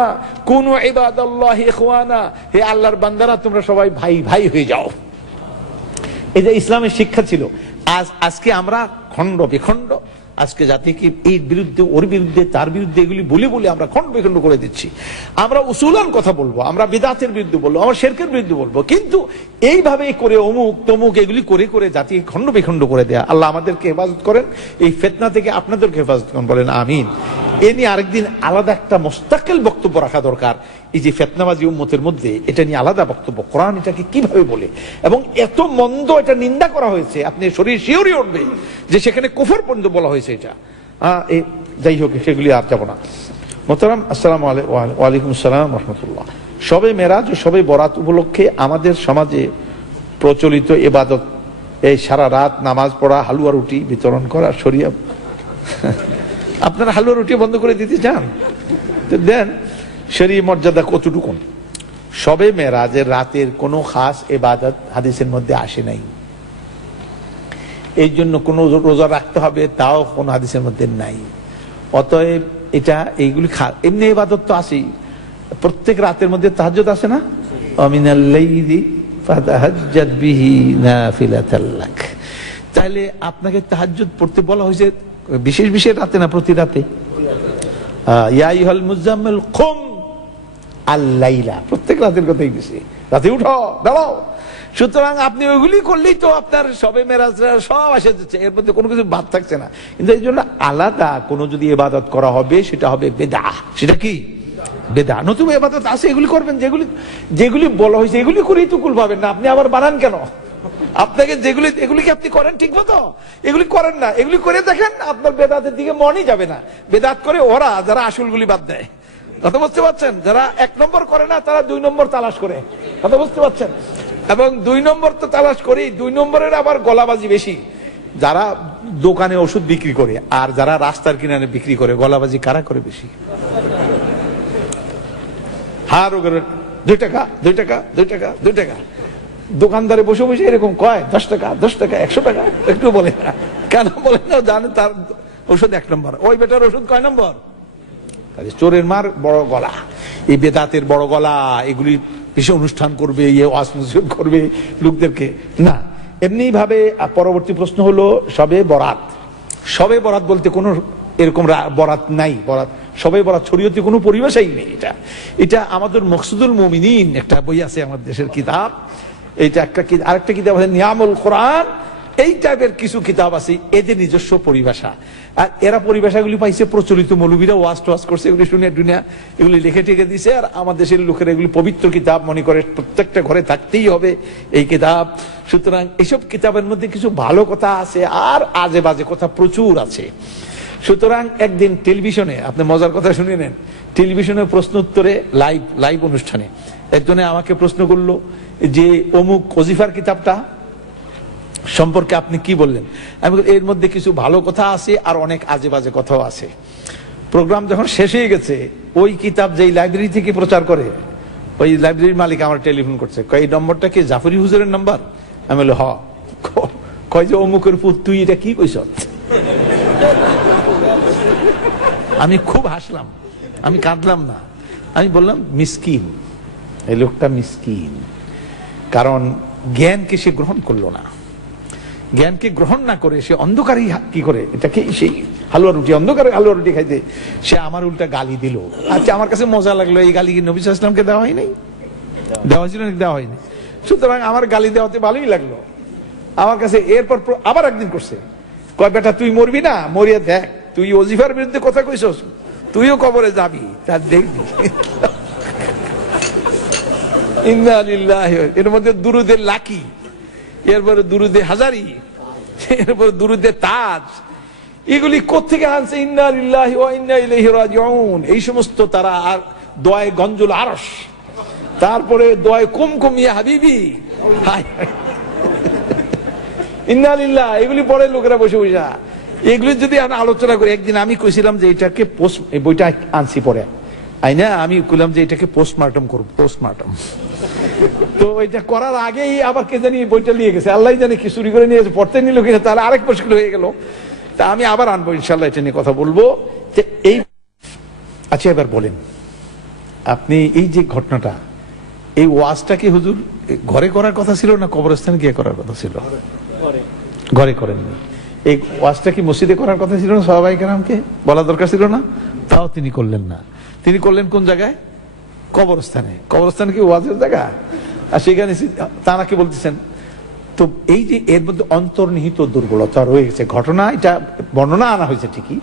কুনু ইবাদাল্লাহি ইখওয়ানা, হে আল্লাহর বান্দারা তোমরা সবাই ভাই ভাই হয়ে যাও। এটা ইসলামের শিক্ষা ছিল। আজকে আমরা খণ্ড বিখণ্ড, আজকে জাতিকে এর বিরুদ্ধে, ওর বিরুদ্ধে, তার বিরুদ্ধে এগুলি বলে বলে আমরা খণ্ড বিখণ্ড করে দিচ্ছি। আমরা উসুলান কথা বলবো, আমরা বিদআতের বিরুদ্ধে বলবো, আমরা শিরকের বিরুদ্ধে বলবো, কিন্তু এইভাবে করে অমুক তমুক এগুলি করে করে জাতিকে খণ্ড বিখণ্ড করে দেয়া। আল্লাহ আমাদেরকে হেফাজত করেন এই ফিতনা থেকে, আপনাদেরকে হেফাজত করেন, বলেন আমিন। এ নিয়ে আরেকদিন আলাদা একটা মুস্তাকিল বক্তব্য রাখা দরকার। এই যে ফিতনাবাজি উম্মতের মধ্যে, এটা নিয়ে আলাদা বক্তব্য, কোরআন এটাকে কিভাবে বলে, এবং এত মন্দ এটা নিন্দা করা হয়েছে, আপনি শরীর শিওরে উঠবে যে সেখানে কুফর পর্যন্ত বলা হয়েছে। এটা যাই হোক, সেগুলি আর যাব না। মোহতারাম, আসসালামু আলাইকুম। ওয়ালাইকুম আসসালাম রাহমাতুল্লাহ। শবে মেরাজ ও শবে বরাত উপলক্ষে আমাদের সমাজে প্রচলিত ইবাদত, এই সারা রাত নামাজ পড়া, হালুয়া রুটি বিতরণ করা, শরিয়া। আপনারা হালুয়া রুটি বন্ধ করে দিতে চান? দেন। শরীয়ত মর্যাদা কতটুকুন? শবে মেরাজের রাতের কোনো খাস ইবাদত হাদিসের মধ্যে আসে নাই। এই জন্য কোনো রোজা রাখতে হবে তাও কোনো হাদিসের মধ্যে নাই। অতএব এটা এইগুলি এমনি ইবাদত তো আছেই, প্রত্যেক রাতের মধ্যে তাহাজ্জুদ আছে না, মিনাল লাইলি ফাতাহাজ্জাদ বিহি নাফিলাতাল লাক। তাহলে আপনাকে তাহাজ্জুদ পড়তে বলা হয়েছে বিশেষ বিশেষ রাতে না, প্রতি রাতে। ইয়া আইয়ুহাল মুজাম্মিল কুম আল লাইলা, প্রত্যেক রাতের কথাই গেছে, রাতে উঠো দাঁড়াও। সুতরাং আপনি ওইগুলি করলেই তো আপনার সবে মেরাজ সব আসে যাচ্ছে, এর মধ্যে কোনো কিছু বাদ থাকছে না। কিন্তু এই জন্য আলাদা কোনো যদি ইবাদত করা হবে সেটা হবে বেদাহ। সেটা কি? বেদাহ। নতুন ইবাদত আছে, এগুলি করবেন, যেগুলি যেগুলি বলা হয়েছে এগুলি করেই তো কুল পাবেন না। আপনি আবার বানান কেন? আপনাকে যেগুলি এগুলি কি আপনি করেন ঠিক মতো? এগুলি করেন না, এগুলি করে দেখেন আপনার বেদাতের দিকে মনই যাবে না। বেদাত করে ওরা যারা আসলগুলি বাদ দেয়, কথা বুঝতে পারছেন? যারা 1 নম্বর করে না তারা 2 নম্বর তালাশ করে, কথা বুঝতে পারছেন? এবং 2 নম্বর তো তালাশ করি, 2 নম্বরের আবার গলাবাজি বেশি। যারা দোকানে ওষুধ বিক্রি করে আর যারা রাস্তার কিনারে বিক্রি করে, গলাবাজি কারা করে বেশি? হার 2 টাকা 2 টাকা 2 টাকা 2 টাকা। দোকানদারে বসে বসে এরকম কয় 10 টাকা 10 টাকা 100 টাকা, একটু বলে না কেন? বলে না, জানে তার ওষুধ 1 নম্বর, ওই বেটার ওষুধ কয় নম্বর? চোরের মার বড় গলা, এই বেদাতের বড় গলা, এগুলি বেশি অনুষ্ঠান করবে, ওয়াজ নসিহত করবে লোকদেরকে না। এমনি ভাবে পরবর্তী প্রশ্ন হলো শবে বরাত। শবে বরাত বলতে কোনো এরকম বরাত নাই, বরাত শবে বরাত শরীয়তে কোনো পরিবেশই নেই। এটা আমাদের মকসুদুল মুমিনিন একটা বই আছে আমাদের দেশের কিতাব, এইটা একটা। আরেকটা কিতাব আছে নিয়ামুল কোরআন, এই টাইপের কিছু কিতাব আছে, এদের নিজস্ব পরিভাষা। আর এরা পরিভাষাগুলি পাইছে প্রচলিত মৌলবীরা ওয়াজ টোয়াজ করছে, এগুলি শুনে দুনিয়া এগুলি লিখে টেকে দিছে। আর আমাদের দেশের লোকেরা এগুলি পবিত্র কিতাব মনে করে, প্রত্যেকটা ঘরে থাকতেই হবে এই কিতাব। সুতরাং এইসব কিতাবের মধ্যে কিছু ভালো কথা আছে আর আজে বাজে কথা প্রচুর আছে। সুতরাং একদিন টেলিভিশনে, আপনি মজার কথা শুনে নেন, টেলিভিশনের প্রশ্ন উত্তরে লাইভ অনুষ্ঠানে একজনে আমাকে প্রশ্ন করলো যে অমুক ওজিফার কিতাবটা সম্পর্কে আপনি কি বললেন? আমি বলি এর মধ্যে কিছু ভালো কথা আছে আর অনেক আজে বাজে কথাও আছে। প্রোগ্রাম যখন শেষ হয়ে গেছে, ওই কিতাব যেই লাইব্রেরি থেকে প্রচার করে, ওই লাইব্রেরির মালিক আমার টেলিফোন করছে, কয় এই নম্বরটা কি জাফরি হুজুরের নাম্বার? আমি বলি হ। কয় যে অমুকের পুত, তুই এটা কি কইছ? আমি খুব হাসলাম, আমি কাঁদলাম না, আমি বললাম মিসকিন, এই লোকটা মিসকিন, কারণ জ্ঞানকে সে গ্রহণ করলো না। জ্ঞানকে গ্রহণ না করে সে অন্ধকারই কি করে, এটাকে সেই হালুয়া রুটি, অন্ধকারে হালুয়া রুটি খাইতে সে আমার উল্টা গালি দিল। আচ্ছা, আমার কাছে মজা লাগলো, এই গালি কি নবী সাল্লাল্লাহু আলাইহি ওয়াসাল্লামকে দেওয়া হয়নি? দেওয়া হয়েছিল নাকি? দেওয়া হয়নি। সুতরাং আমার গালি দেওয়াতে ভালোই লাগলো আমার কাছে। এরপর আবার একদিন করছে, কয় বেটা তুই মরবি না, মরিয়া দেখ, তুই ওজিফার বিরুদ্ধে কথা কইছস, তুইও কবরে যাবি, তার দেখবি। ইন্না লিল্লাহি, এর মধ্যে দুরুদের লাকি, এরপরে দুরুদে হাজারি, এরপরে দুরুদে তাজ, এগুলি কোত্থেকে আনছে? ইন্না লিল্লাহি ওয়া ইন্না ইলাইহি রাজিউন, এই সমস্ত তারা। আর দোয়ায়ে গঞ্জুল আরশ, তারপরে দোয়ায়ে কুমকুম ইয়া হাবিবি, ইন্না লিল্লাহ, এগুলি পড়ে লোকেরা বসে বসে। এগুলি যদি আমরা আলোচনা করি, একদিন আমি কইছিলাম যে এটাকে এই বইটা আনছি পরে আইনা, আমি কইলাম যে এটাকে পোস্টমার্টম করব, পোস্টমার্টম। তো এটা করার আগেই আবার কে জানি বইটা নিয়ে গেছে, আল্লাহ জানে কি চুরি করে নিয়ে গেছে, পড়তে নিল কিনা, তাহলে আরেক মুশকিল হয়ে গেল। তা আমি আবার আনবো ইনশাল্লাহ, এটা নিয়ে কথা বলবো। যে এই আচ্ছা, এবার বলেন আপনি, এই যে ঘটনাটা, এই ওয়াজটা কি হুজুর ঘরে করার কথা ছিল না কবরস্থানে গিয়ে করার কথা ছিল? ঘরে করেননি। এই ওয়াজটা কি মসজিদে করার কথা ছিল না? সাহাবায়ে কেরামকে বলা দরকার ছিল না? তাও তিনি করলেন না। তিনি করলেন কোন জায়গায়? কবরস্থানে। কবরস্থানে কি ওয়াজের জায়গা? আর সেখানে তারা কি বলতেছেন? তো এই যে এর মধ্যে অন্তর্নিহিত দুর্বলতা রয়ে গেছে। ঘটনা এটা বর্ণনা আনা হয়েছে ঠিকই,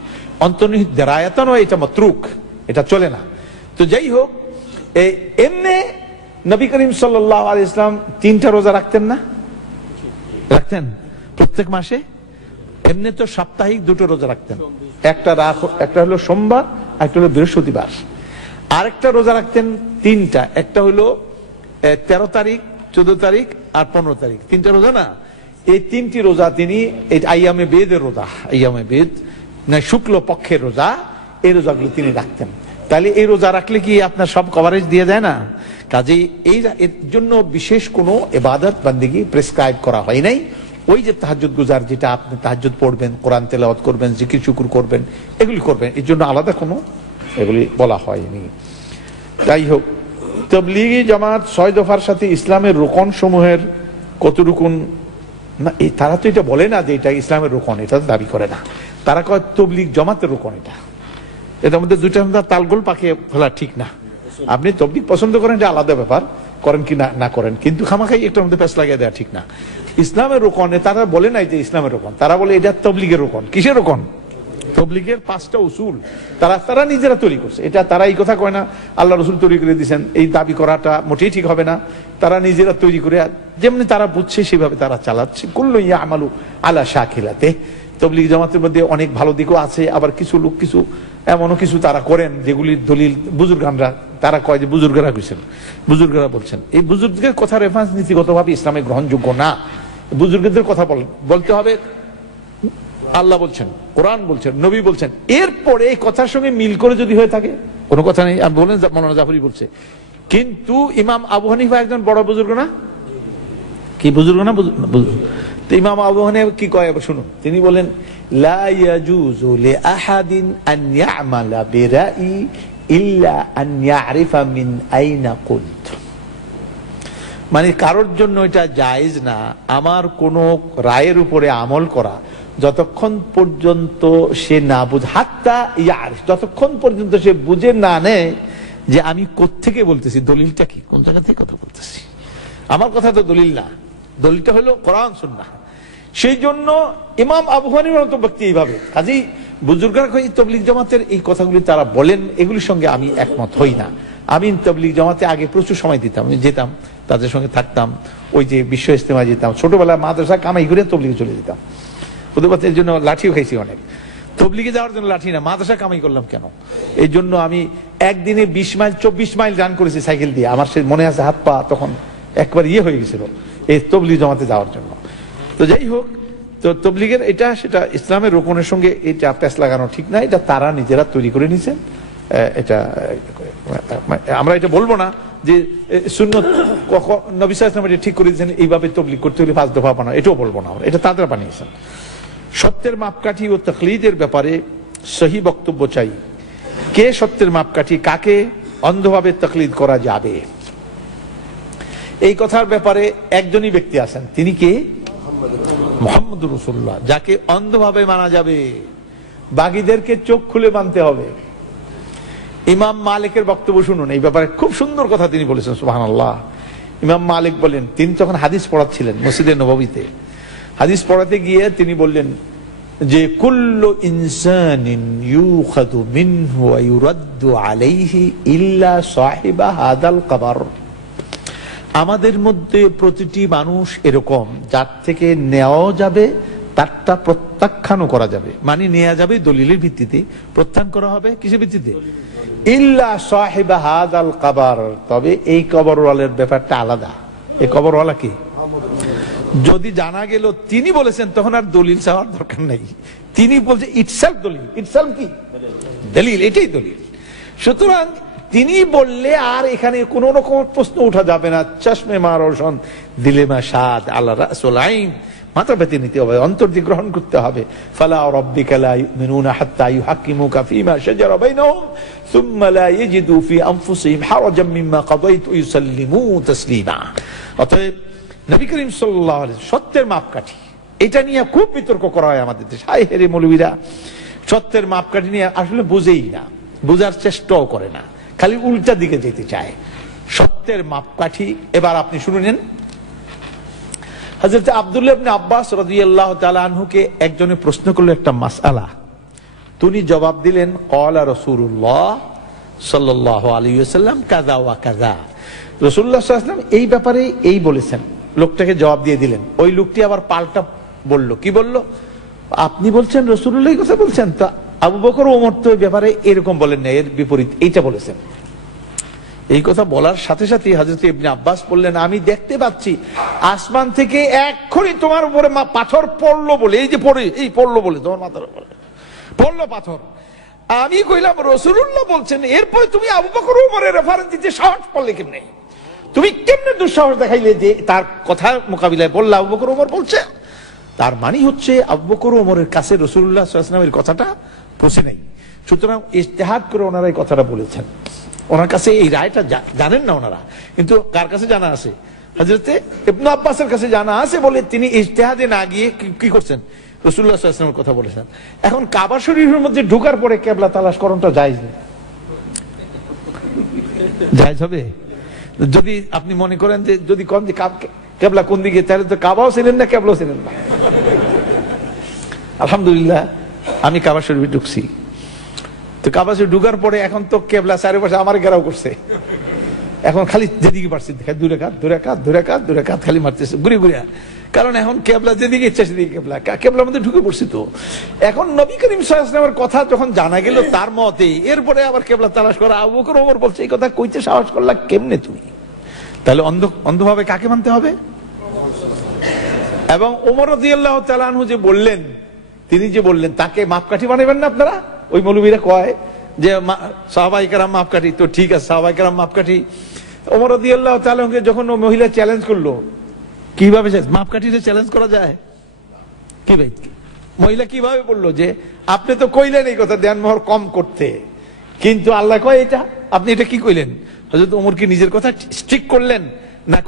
অন্তর্নিহিত দেরায়াতা নয়, এটা মাতরুক, এটা চলে না। তো যাই হোক, এমনি নবী করিম সাল্লাল্লাহু আলাইহি ওয়াসাল্লাম 3টা রোজা রাখতেন না? রাখতেন প্রত্যেক মাসে। এমনি তো সাপ্তাহিক 2টো রোজা রাখতেন, একটা হলো সোমবার, একটা হলো বৃহস্পতিবার। আরেকটা রোজা রাখতেন 3টা, একটা হলো 13 তারিখ, 14 তারিখ আর 15 তারিখ, 3টা রোজা না? এই 3টি রোজা তিনি আইয়ামে বেদের রোজা, আইয়ামে বেদ না শুক্ল পক্ষের রোজা, এই রোজাগুলো তিনি রাখতেন। তাহলে এই রোজা রাখলে কি আপনার সব কভারেজ দিয়ে যায় না? কাজেই এর জন্য বিশেষ কোনো ইবাদত বান্দেগী প্রেসক্রাইব করা হয় নাই। ওই যে তাহাজ্জুদ গুজার, যেটা আপনি তাহাজ্জুদ পড়বেন, কোরআন তেলাওয়াত করবেন, জিকির শুকুর করবেন, এগুলি করবেন, এর জন্য আলাদা কোনো এগুলি বলা হয়নি। যাই হোক, তাবলীগী জামাত 6 দফার সাথে ইসলামের রোকন সমূহের কত রুকুন না, তারা তো এটা বলে না যে এটা ইসলামের রোকন, এটা দাবি করে না। তারা কয় তবলিগ জামাতের রোকন। এটার মধ্যে দুইটা তালগোল পাকিয়ে ফেলা ঠিক না। আপনি তবলিগ পছন্দ করেন, এটা আলাদা ব্যাপার, করেন কি না করেন, কিন্তু খামাখাই একটার মধ্যে পেছ লাগিয়ে দেওয়া ঠিক না। ইসলামের রোকন তারা বলে নাই যে ইসলামের রোকন, তারা বলে এটা তবলিগের রোকন। কিসের রোকন? তবলিগের 5টা উসুল তারা নিজেরা তৈরি করছে। এটা তারা এই কথা কয় না আল্লাহ রসুল তৈরি করে দিয়েছেন, এই দাবি করাটা মোটেই ঠিক হবে না। তারা নিজেরা তৈরি করে যেমনি তারা বুঝছে সেভাবে তারা চালাচ্ছে। কুল্লু ইয়ামালু আলা শাকিলাতে। তবলিগ জামাতের মধ্যে অনেক ভালো দিকও আছে, আবার কিছু লোক কিছু এমনও কিছু তারা করেন যেগুলির দলিল বুজুর্গানরা, তারা কয় যে বুজুর্গরা কইছেন, বুজুর্গরা বলছেন। এই বুজুর্গের কথা রেফারেন্স নীতিগতভাবে ইসলামে গ্রহণযোগ্য না। বুজুর্গদের কথা বলতে হবে আল্লাহ বলছেন, কোরআন বলছেন, নবী বলছেন, এরপরে এই কথার সঙ্গে মিল করে যদি হয়ে থাকে কোনো কথা নেই। আমি বলেন মৌলানা জাফরি বলছে, কিন্তু ইমাম আবু হানিফা একজন বড় বুজুর্গ না? কি বুজুর্গ না? তো ইমাম আবু হানিফা কি কয় শুনুন, তিনি বলেন লা ইয়াজুজু লিআহাদিন আন ইয়ামালা বিরাই ইল্লা আন ইয়ারিফা মিন আইনা কুনত। মানে কারোর জন্য এটা জায়েজ না আমার কোন রায়ের উপরে আমল করা যতক্ষণ পর্যন্ত সে না বুঝে, হাত্তা ইয়ারিফ, যতক্ষণ পর্যন্ত সে বুঝে না নেয় যে আমি কোত্থেকে বলতেছি, দলিলটা কি, কোন জায়গা থেকে কথা বলতেছি। আমার কথা তো দলিল না, দলিলটা হলো কোরআন সুন্নাহ। সেই জন্য ইমাম আবু হানিফার মতো ব্যক্তি এইভাবে, কাজেই বুজুর্গরা কই তাবলীগ জামাতের এই কথাগুলি তারা বলেন, এগুলির সঙ্গে আমি একমত হই না। আমি তাবলীগ জামাতে আগে প্রচুর সময় দিতাম, আমি যেতাম তাদের সঙ্গে থাকতাম, ওই যে বিশ্ব ইজতেমায় যেতাম, ছোটবেলায় মাদ্রাসা কামাই করে তবলীগে চলে যেতাম। ওদের বাচ্চার জন্য লাঠিও খাইছি অনেক। তবলীগে যাওয়ার জন্য লাঠি না, মাদ্রাসা কামাই করলাম কেন? এই জন্য আমি একদিনে 20 মাইল 24 মাইল রান করেছি সাইকেল দিয়ে। আমার সে মনে আছে হাত পা তখন একবার হয়ে গেছিল এই তবলীগ জামাতে যাওয়ার জন্য। তো যাই হোক, তো তবলীগের এটা সেটা ইসলামের রোকনের সঙ্গে এটা প্যাঁচ লাগানো ঠিক না, এটা তারা নিজেরা তৈরি করে নিছেন। এটা আমরা এটা বলবো না যে সুন্নত নবী সাল্লাল্লাহু আলাইহি ওয়াসাল্লাম এটা ঠিক করে দিয়েছেন, এইভাবে তবলীগ করতে হলে 5 দফা বানাও, এটাও বলবো না, এটা তাদের বানিয়েছেন। সত্যের মাপকাঠি ও তাকলীদের ব্যাপারে সহি বক্তব্য চাই। কে সত্যের মাপকাঠি, কাকে অন্ধভাবে তাকলীদ করা যাবে, এই কথার ব্যাপারে একজনই ব্যক্তি আছেন, তিনি কে? মুহাম্মদুর রাসূলুল্লাহ, যাকে অন্ধভাবে মানা যাবে। বাগীদেরকে চোখ খুলে মানতে হবে। ইমাম মালিকের বক্তব্য শুনুন, এই ব্যাপারে খুব সুন্দর কথা তিনি বলেছেন, সুবহানাল্লাহ। ইমাম মালিক বলেন, তিনি তখন হাদিস পড়াচ্ছিলেন মসজিদে নববীতে। হাদিস পড়াতে গিয়ে তিনি বললেন যে কুল্লু ইনসানিন ইউখাযু মিনহু ওয়া ইউরাদ্দু আলাইহি ইল্লা সাহিবা হাদাল কবর। আমাদের মধ্যে প্রতিটি মানুষ এরকম, যার থেকে নেওয়া যাবে তারটা প্রত্যাখ্যানও করা যাবে, মানে নেওয়া যাবে দলিলের ভিত্তিতে, প্রত্যাখ্যান করা হবে কিসের ভিত্তিতে? ইল্লা সাহিবা হাদাল কবর, তবে এই কবরওয়ালার ব্যাপারটা আলাদা। এই কবরওয়ালা কি? যদি জানা গেল তিনি বলেছেন, তখন আর দলিল চাওয়ার দরকার নেই। তিনি বলছে ইটসেলফ দলিল, ইটসেলফ কি দলিল, এটাই দলিল। সুতরাং তিনি বললে আর এখানে কোন রকম প্রশ্ন উঠা যাবে না। চশমে মা রোশন দিলে মা সাদ আলা রাসুল আইন, মাথা পেতে নিতে হবে, অন্তর দিয়ে গ্রহণ করতে হবে। ফালা রাব্বিকা লা ইউমিনুনা হাত্তা ইউহাক্কিমুকা ফীমা শাজারা বাইনাহুম সুম্মা লা ইয়াজিদু ফি আনফুসিহিম হারাজাম মিম্মা কাদাইতু ইউসাল্লিমু তাসলিমা। অতএব নবী করিম সাল্লাল্লাহু আলাইহি সত্যের মাপকাঠি, এটা নিয়ে খুব বিতর্ক করা হয় আমাদের দেশে। হায় হেরে মৌলবীরা সত্যের মাপকাঠি নিয়ে আসলে বুঝেই না, বোঝার চেষ্টাও করে না, খালি উল্টা দিকে যেতে চায়। সত্যের মাপকাঠি এবার আপনি শুনে নেন। হযরত আব্দুল্লাহ ইবনে আব্বাস রাদিয়াল্লাহু তাআলা আনহুকে একজনে প্রশ্ন করলো একটা মাসআলা, তিনি জবাব দিলেন ক্বালা রাসূলুল্লাহ সাল্লাল্লাহু আলাইহি ওয়াসাল্লাম কাযা ওয়া কাযা। রাসূলুল্লাহ সাল্লাল্লাহু আলাইহি ওয়াসাল্লাম এই ব্যাপারে এই বলেছেন। লোকটাকে জবাব দিয়ে দিলেন। ওই লোকটি আবার পাল্টা বলল, কি বলল? আপনি বলছেন রাসূলুল্লাহ এই কথা বলছেন, তা আবু বকর ওমর তো এই ব্যাপারে এরকম বলেন না, এর বিপরীত এইটা বলেছেন। এই কথা বলার সাথে সাথে হযরত ইবনে আব্বাস বললেন, আমি দেখতে পাচ্ছি আসমান থেকে এক্ষুনি তোমার উপরে পাথর পড়লো বলে, এই যে পড়ে, এই পড়লো বলে তোমার মাথার উপরে পড়লো পাথর। আমি কইলাম রাসূলুল্লাহ বলছেন, এরপরে তুমি আবু বকর ওমরের রেফারেন্স দিতে সাহস পারলে কেমনে? তুমি কেমনে দুঃসাহস দেখাইলে যে তার কথা মোকাবিলায় বললা আবু বকর ওমর বলছে? তার মানে হচ্ছে আবু বকর ওমরের কাছে রাসূলুল্লাহ সাল্লাল্লাহু আলাইহি ওয়াসাল্লামের কথাটা পৌঁছে নাই, সুতরাং ইজতিহাদ করে ওনারা এই কথাটা বলেছেন। ওনার কাছে এই রায়টা জানেন না ওনারা, কিন্তু কার কাছে জানা আছে? হযরতে ইবনে আব্বাসের কাছে জানা আছে বলে তিনি ইজতিহাদে না গিয়ে কি করছেন, রাসূলুল্লাহ সাল্লাল্লাহু আলাইহি ওয়াসাল্লামের কথা বলেছেন। এখন কাবা শরীফের মধ্যে ঢোকার পরে কিবলা তালাশ করাটা জায়েজ নেই, জায়েজ হবে? যদি আপনি মনে করেন যে যদি কোন দিকে কিবলা কোন দিকে, তাহলে তো কাবাও ছিলেন না, কিবলাও ছিলেন না। আলহামদুলিল্লাহ আমি কাবা শরীফে ঢুকছি, তো কাবা শরীফ ঢুকার পরে এখন তো কিবলা চারিপাশে আমার ঘেরাও করছে, এখন খালি যেদিকে পারছি দুই রাকাত খালি মারতেছে ঘুরে ঘুরে, কারণ এখন কিবলা যেদিকে ইচ্ছা সেদিকে কিবলার মধ্যে ঢুকে পড়ছি। তো এখন নবী করিম সাল্লাল্লাহু আলাইহি ওয়াসাল্লামের কথা যখন জানা গেল তার মতে, এরপরে আবার কিবলা তালাশ করা, আবু বকর ওমর বলছে এই কথা কইতে সাহস করলা কেমনে তুমি? তাহলে অন্ধভাবে কাকে মানতে হবে? এবং ওমর রাদিয়াল্লাহু তাআলা আনহু যে বললেন, তিনি যে বললেন তাকে মাপকাঠি বানাবেন না আপনারা। ওই মৌলবীরা কয় যে সাহাবায়ে কেরাম মাপকাঠি, তো ঠিক আছে সাহাবায়ে কেরাম মাপকাঠি। ওমর রাদিয়াল্লাহু তাআলা যখন ও মহিলা চ্যালেঞ্জ করলো, কিভাবে মাপকাঠিতে চ্যালেঞ্জ করা যায়? কি ভাই, মহিলা কিভাবে বললো যে আপনি তো কইলেন এই কথা দেন মোহর কম করতে, কিন্তু আল্লাহ কয় এটা, আপনি এটা কি কইলেন? হযরত ওমর কি নিজের কথা স্ট্রিক করলেন না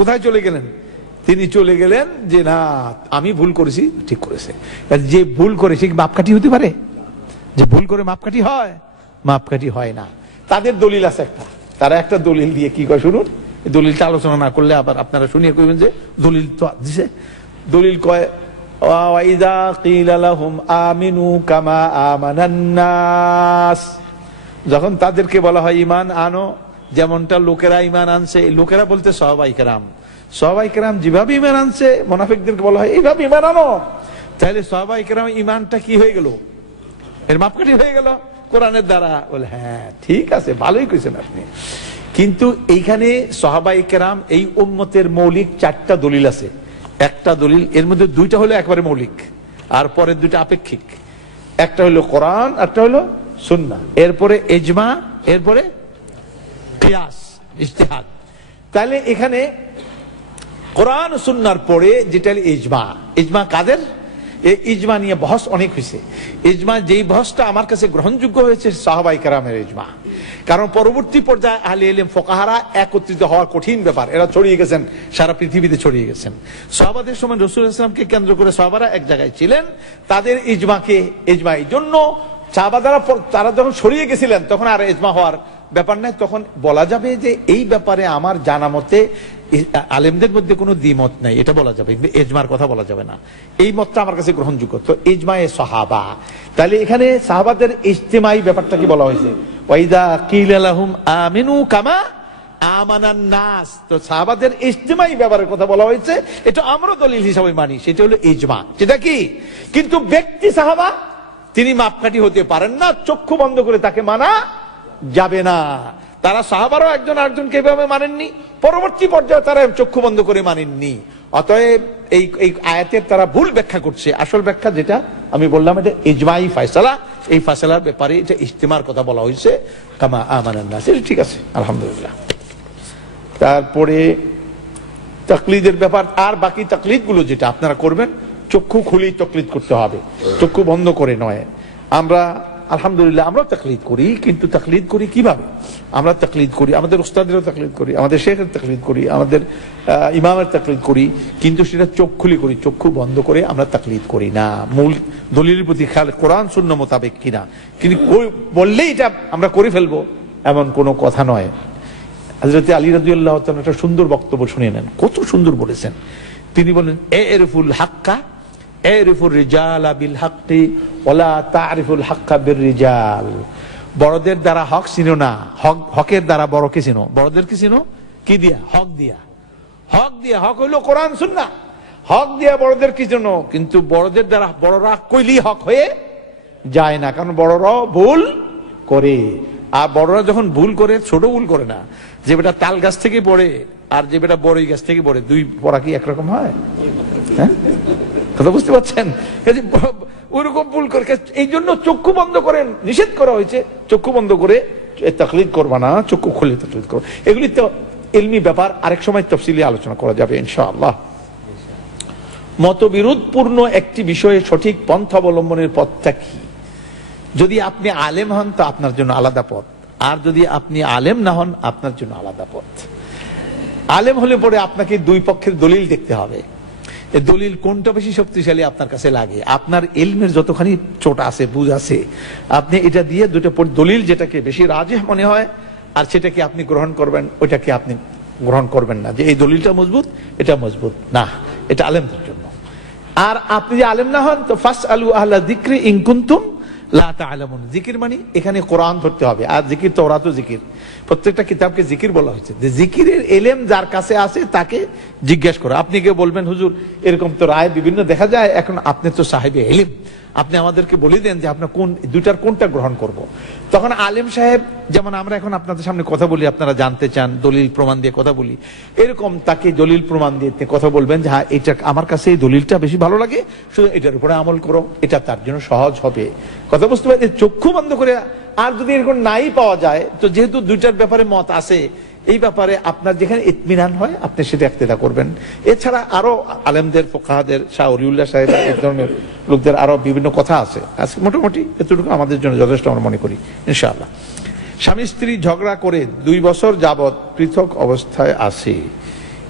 কোথায় চলে গেলেন? তিনি চলে গেলেন যে না আমি ভুল করেছি, ঠিক করেছে। যে ভুল করে সে কি মাপকাঠি হতে পারে? যে ভুল করে মাপকাঠি হয়? মাপকাঠি হয় না। তাদের দলিল আছে একটা, তারা একটা দলিল দিয়ে কি কয় শুনুন, দলিলটা আলোচনা না করলে আবার আপনারা শুনিয়ে কইবেন যে দলিল তো দিছে। দলিল কয় ওয়াইদা কিলা লাহুম আমিনু কামা আমানান নাস, যখন তাদেরকে বলা হয় ঈমান আনো যেমনটা লোকেরা ঈমান আনছে, লোকেরা বলতে সাহাবায়ে কেরাম যেভাবে ঈমান আনছে মুনাফিকদেরকে বলা হয় এইভাবে ঈমান আনো, তাহলে সাহাবায়ে কেরাম ঈমানটা কি হয়ে গেল? এর মাপকাঠি হয়ে গেল কোরআনের দ্বারা। বলে হ্যাঁ ঠিক আছে, ভালোই কইছেন আপনি, কিন্তু এইখানে সাহাবায়ে কেরাম এই উম্মতের মৌলিক 4টা দলিল আছে। একটা দলিল, এর মধ্যে 2টা হলো একবারে মৌলিক আর পরের 2টা আপেক্ষিক। একটা হলো কোরআন, একটা হলো সুন্নাহ, এরপরে ইজমা, এরপরে কিয়াস ইজতিহাদ। তাহলে এখানে কোরআন সুন্নাহর পরে যেটা ইজমা কাদের? এই ইজমা নিয়ে বহস অনেক হয়েছে। ইজমা যেই বহসটা আমার কাছে গ্রহণযোগ্য হয়েছে সাহাবায়ে কেরামের ইজমা, কারণ পরবর্তী পর্যায়ে আহলে ইলম ফুকাহারা একত্রিত হওয়া কঠিন ব্যাপার, এরা ছড়িয়ে গেছেন সারা পৃথিবীতে ছড়িয়ে গেছেন। সাহাবাদের সময় রাসূল সাল্লাল্লাহু আলাইহি ওয়াসাল্লামকে কেন্দ্র করে সাহাবারা এক জায়গায় ছিলেন, তাদের ইজমা এই জন্য সাহাবারা তারা যখন ছড়িয়ে গেছিলেন তখন আর ইজমা হওয়ার ব্যাপার নাই। তখন বলা যাবে যে এই ব্যাপারে আমার জানা মতে আলেমদের মধ্যে কোনো দ্বিমত নাই, এটা বলা যাবে, ইজমার কথা বলা যাবে না। এই মতটা আমার কাছে গ্রহণযোগ্য। তো ইজমায়ে সাহাবা, তাহলে এখানে সাহাবাদের ইজতিমাই ব্যাপারটা কি বলা হয়েছে? ওয়াইদা কিলা লাহুম আমিনু কামা আমানান নাস, তো সাহাবাদের ইজতিমাই ব্যাপারের কথা বলা হয়েছে, এটা আমরা দলিল হিসেবে মানি, সেটা হলো ইজমা। সেটা কি? কিন্তু ব্যক্তি সাহাবা তিনি মাপকাঠি হতে পারেন না, চক্ষু বন্ধ করে তাকে মানা যাবে না। তারা সাহাবারও একজন আরেকজনকে এভাবে মানেননি, পরবর্তী পর্যায়ে তারা চক্ষু বন্ধ করে মানেননি। অতএব এই আয়াতের তারা ভুল ব্যাখ্যা করছে। আসল ব্যাখ্যা যেটা আমি বললাম, এটা ইজমাই ফায়সালা, এই ফায়সালার ব্যাপারে এটা ইজতিমার কথা বলা হয়েছে, কামা আমানান নাস, ঠিক আছে আলহামদুলিল্লাহ। তারপরে তাকলিদের ব্যাপার, আর বাকি তাকলিদ গুলো যেটা আপনারা করবেন চক্ষু খুলেই তাকলিদ করতে হবে, চক্ষু বন্ধ করে নয়। আমরা আলহামদুলিল্লাহ আমরা তাকলিদ করি, কিন্তু তাকলিদ করি কিভাবে? আমরা তাকলিদ করি আমাদের উস্তাদেরও তাকলিদ করি, আমাদের শেখের তাকলিদ করি, আমাদের ইমামের তাকলিদ করি, কিন্তু সেটা চোখ খুলে করি, চক্ষু বন্ধ করে আমরা তাকলিদ করি না। মূল দলিলের প্রতি খেয়াল, কোরআন সুন্নাহ মোতাবেক কিনা, কিন্তু বললেই এটা আমরা করে ফেলবো এমন কোনো কথা নয়। হযরত আলী রাদিয়াল্লাহু তাআলা একটা সুন্দর বক্তব্য শুনে নেন, কত সুন্দর বলেছেন। তিনি বলেন এরিফুল হাক্কা এরিফুর রিজাল বিল হাক্কি ওয়ালা তারিফুল হাক্কা বির রিজাল, বড়দের দ্বারা হক চিনো না, হকের দ্বারা বড়কে চিনো। বড়দেরকে চিনো কি দিয়া? হক দিয়া। হক হইলো কোরআন সুন্নাহ, হক দিয়া বড়দেরকে চিনো, কিন্তু বড়দের দ্বারা বড়রা কইলি হক হয়ে যায় না, কারণ বড়রাও ভুল করে। আর বড়রা যখন ভুল করে, ছোট ভুল করে না, যে বেটা তাল গাছ থেকে পড়ে আর যে বেটা বড়ই গাছ থেকে পড়ে, দুই পড়া কি একরকম হয়? হ্যাঁ, কথা বুঝতে পারছেন? ওইরকম ভুল করে, এই জন্য চক্ষু বন্ধ করেন, নিষেধ করা হয়েছে চক্ষু বন্ধ করে তাকলিদ করবা না, চক্ষু খুলে তাকলিদ করো। এগুলি তো ইলমি ব্যাপার, আরেক সময় তফসিলি আলোচনা করা যাবে ইনশাআল্লাহ। মতবিরোধপূর্ণ একটি বিষয়ে সঠিক পন্থা অবলম্বনের পথটা কি। যদি আপনি আলেম হন তো আপনার জন্য আলাদা পথ, আর যদি আপনি আলেম না হন আপনার জন্য আলাদা পথ। আলেম হলে পরে আপনাকে দুই পক্ষের দলিল দেখতে হবে, দলিল কোনটা বেশি শক্তিশালী আপনার কাছে লাগে, আপনার ইলমের যতখানি চোট আছে, বুঝ আছে, আপনি এটা দিয়ে দুটো দলিল যেটাকে বেশি রাজেহ মনে হয় আর সেটাকে আপনি গ্রহণ করবেন, ওইটাকে আপনি গ্রহণ করবেন না যে এই দলিলটা মজবুত, এটা মজবুত না, এটা আলেমদের জন্য। আর আপনি যে আলেম না হন তো ফাসআলু আহলা যিকরি ইন কুনতুম লা তা'লামুন। জিকির মানে এখানে কোরআন ধরতে হবে, আর জিকির তাওরাতও জিকির, প্রত্যেকটা কিতাবকে জিকির বলা হয়েছে, যে জিকিরের ইলম যার কাছে আছে তাকে জিজ্ঞেস করো। আপনি কে বলবেন হুজুর এরকম তো রায় বিভিন্ন দেখা যায়, এখন আপনি তো সাহেবে ইলম, আপনি আমাদেরকে বলে দেন যে আপনার কোন দুইটার কোনটা গ্রহণ করব। তখন আলেম সাহেব, যেমন আমরা এখন আপনাদের সামনে কথা বলি, আপনারা জানতে চান, দলিল প্রমাণ দিয়ে কথা বলি, এরকম তাকে দলিল প্রমাণ দিয়ে কথা বলবেন যে হ্যাঁ এটা আমার কাছে এই দলিলটা বেশি ভালো লাগে, শুধু এটার উপরে আমল করো, এটা তার জন্য সহজ হবে। কথা বুঝতে পারি, চক্ষু বন্ধ করে। আর যদি এরকম নাই পাওয়া যায় তো যেহেতু দুইটার ব্যাপারে মত আছে, এই ব্যাপারে আপনার যেখানে ইতমিনান হয় আপনি সেটা ইক্তেদা করবেন। এছাড়া আরো আলেমদের, ফুকাহাদের, শাহ ওলিউল্লাহ সাহেব, এই ধরনের লোকদের আরো বিভিন্ন কথা আছে। আজকে মোটামুটি এতটুকু আমাদের জন্য যথেষ্ট আমরা মনে করি ইনশাআল্লাহ। স্বামী স্ত্রী ঝগড়া করে 2 বছর যাবৎ পৃথক অবস্থায় আছে,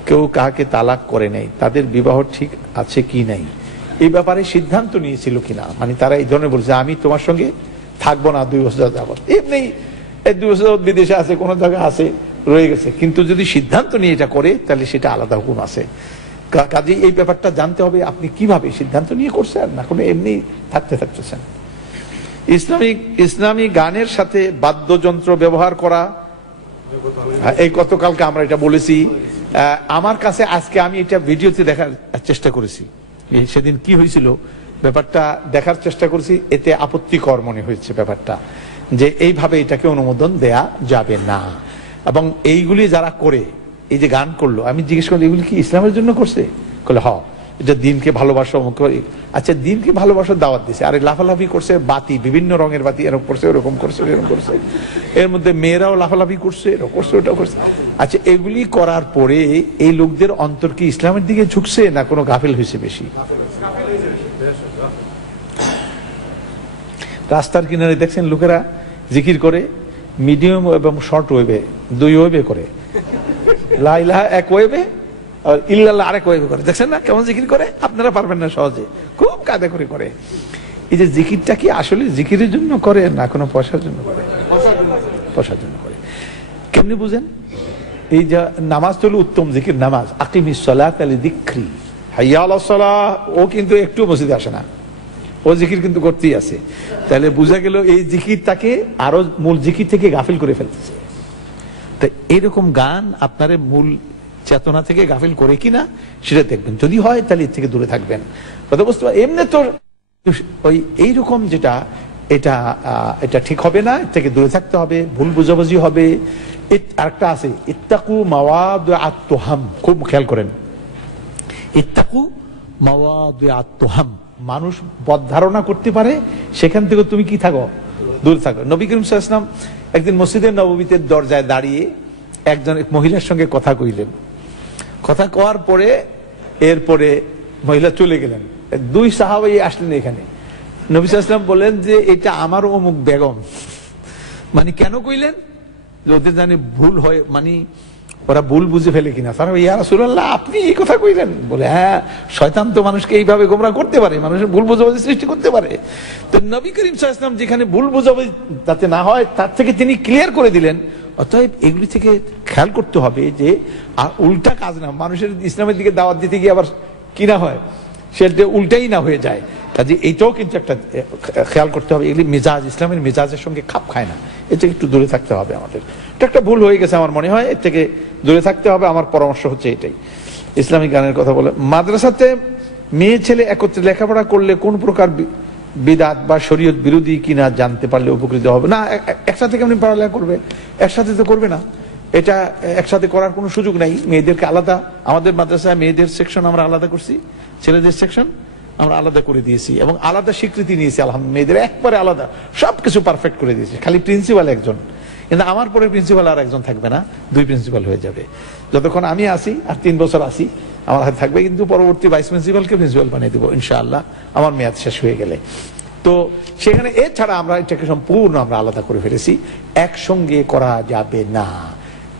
কেউ কাহাকে তালাক করে নাই, তাদের বিবাহ ঠিক আছে কি নাই, এই ব্যাপারে সিদ্ধান্ত নিয়েছিল কিনা, মানে তারা এই ধরনের বলছে আমি তোমার সঙ্গে থাকবো না 2 বছর যাবৎ, এমনি 2 বছর বিদেশে আছে, কোনো জায়গায় আছে, রয়ে গেছে। কিন্তু যদি সিদ্ধান্ত নিয়ে এটা করে তাহলে সেটা আলাদা হুকুম আছে। কাজে এই ব্যাপারটা জানতে হবে আপনি কিভাবে সিদ্ধান্ত নিয়ে করছেন, না কোনো এমনি থাকতেছেন। ইসলামী গানের সাথে বাদ্যযন্ত্র ব্যবহার করা, এই গতকালকে আমরা এটা বলেছি। আমার কাছে আজকে আমি এটা ভিডিওতে দেখার চেষ্টা করেছি, সেদিন কি হয়েছিল ব্যাপারটা দেখার চেষ্টা করেছি, এতে আপত্তিকর মনে হয়েছে ব্যাপারটা, যে এইভাবে এটাকে অনুমোদন দেয়া যাবে না। এবং এইগুলি যারা করে, এই যে গান করলো, আমি জিজ্ঞেস করলাম এগুলি কি ইসলামের জন্য করছে? বলে হ, এটা দিনকে ভালোবাসা। আচ্ছা, দিনকে ভালোবাসার দাওয়াত দিছে, আর লাফালাফি করছে, বাতি বিভিন্ন রঙের বাতি এরকম করছে, ওরকম করছে, এরকম করছে, এর মধ্যে মেয়েরাও লাফালাফি করছে, এরকম করছে, ওটাও করছে। আচ্ছা, এগুলি করার পরে এই লোকদের অন্তর কি ইসলামের দিকে ঝুঁকছে না কোনো গাফিল হয়েছে বেশি? রাস্তার কিনারে দেখছেন লোকেরা জিকির করে, মিডিয়াম এবং শর্ট ওয়েভে, 2 ওয়েভে করে, লা ইলাহা 1 ওয়েভে আর ইল্লাল্লাহ আরেক ওয়েভে করে। দেখছেন না কেমন জিকির করে? আপনারা পারবেন না সহজে, খুব কায়দা করে করে। এই যে জিকিরটা কি আসলে জিকিরের জন্য করে না কোনো পয়সার জন্য করে? পয়সার জন্য করে। কেমনি বুঝেন? এই যে নামাজ হলো উত্তম জিকির, নামাজ, আকিমিস সালাত লিযিকরি, হাইয়া আলাস সালাহ, ও কিন্তু একটু মসজিদে আসে না, ও জিকির কিন্তু করতেই আছে। তাহলে বোঝা গেল এই জিকির তাকে আরো মূল জিকির থেকে গাফিল করে ফেলতেছে। তো এরকম গান আপনার মূল চেতনা থেকে গাফিল করে কিনা সেটা দেখবেন, যদি হয় তাহলে এর থেকে দূরে থাকবেন। কথা বুঝতে পারেন? এমনি তো ওই এইরকম যেটা, এটা ঠিক হবে না, এর থেকে দূরে থাকতে হবে, ভুল বুঝাবুঝি হবে। আরেকটা আছে, ইত্তাকু মাওয়াদিআত তুহাম, খুব খেয়াল করেন, ইত্তাকু মাওয়াদিআত তুহাম, মানুষ বদ ধারণা করতে পারে, সেখান থেকে তুমি কি থাকো, দূরে থাকো। নবী করিম সাল্লাল্লাহু আলাইহি ওয়াসাল্লাম একদিন মসজিদে নববীতে দরজায় দাঁড়িয়ে একজন মহিলার সঙ্গে কথা কইলেন। কথা কওয়ার পরে এরপরে মহিলা চলে গেলেন, 2 সাহাবাই আসলেন এখানে। নবী সাল্লাল্লাহু আলাইহি ওয়াসাল্লাম বলেন যে এটা আমার অমুক বেগম। মানে কেন কইলেন? যে ওদের জানি ভুল হয়, মানে ওরা ভুল বুঝে ফেলে কিনা। স্যার, ইয়া রাসূলুল্লাহ আপনি এই কথা কইলেন? বলে হ্যাঁ, শয়তান তো মানুষকে এইভাবে গোমরাহ করতে পারে, মানুষের ভুল বুঝাবুঝি সৃষ্টি করতে পারে। তো নবী করিম সাল্লাল্লাহু আলাইহি ওয়াসাল্লাম যেখানে ভুল বুঝাবুঝি যাতে না হয় তার থেকে তিনি ক্লিয়ার করে দিলেন। অতএব এগুলি থেকে খেয়াল করতে হবে যে উল্টা কাজ না, মানুষের ইসলামের দিকে দাওয়াত দিতে গিয়ে আবার কি না হয়, সেটা উল্টাই না হয়ে যায়। কাজে এইটাও কিন্তু একটা খেয়াল করতে হবে, এগুলি মেজাজ, ইসলামের মেজাজের সঙ্গে খাপ খায় না, এর থেকে একটু দূরে থাকতে হবে আমাদের। এটা একটা ভুল হয়ে গেছে আমার মনে হয়, এর থেকে দূরে থাকতে হবে। আমার পরামর্শ হচ্ছে এটাই। ইসলামিক গানের কথা বলে, মাদ্রাসাতে মেয়ে ছেলে একত্রে লেখাপড়া করলে কোন প্রকার বিদআত বা শরীয়ত বিরোধী কিনা জানতে পারলে উপকৃত হবে। না, একসাথে কেমনি পড়ালেখা করবে? একসাথে তো করবে না, এটা একসাথে করার কোনো সুযোগ নাই। মেয়েদেরকে আলাদা, আমাদের মাদ্রাসায় মেয়েদের সেকশন আমরা আলাদা করছি, ছেলেদের সেকশন আমরা আলাদা করে দিয়েছি এবং আলাদা স্বীকৃতি নিয়েছি। আলহামদুলিল্লাহ, মেয়েদের একবারে আলাদা, সবকিছু পারফেক্ট করে দিয়েছি, খালি প্রিন্সিপাল একজন। কিন্তু আমার পরে প্রিন্সিপাল আর একজন থাকবে না, 2 প্রিন্সিপাল হয়ে যাবে। যতক্ষণ আমি আসি আর 3 বছর আসি আমার হাতে থাকবে, কিন্তু পরবর্তী ভাইস প্রিন্সিপালকে প্রিন্সিপাল বানিয়ে দেবো ইনশাআল্লাহ আমার মেয়াদ শেষ হয়ে গেলে। তো সেখানে এছাড়া আমরা এটাকে সম্পূর্ণ আমরা আলাদা করে ফেলেছি, একসঙ্গে করা যাবে না।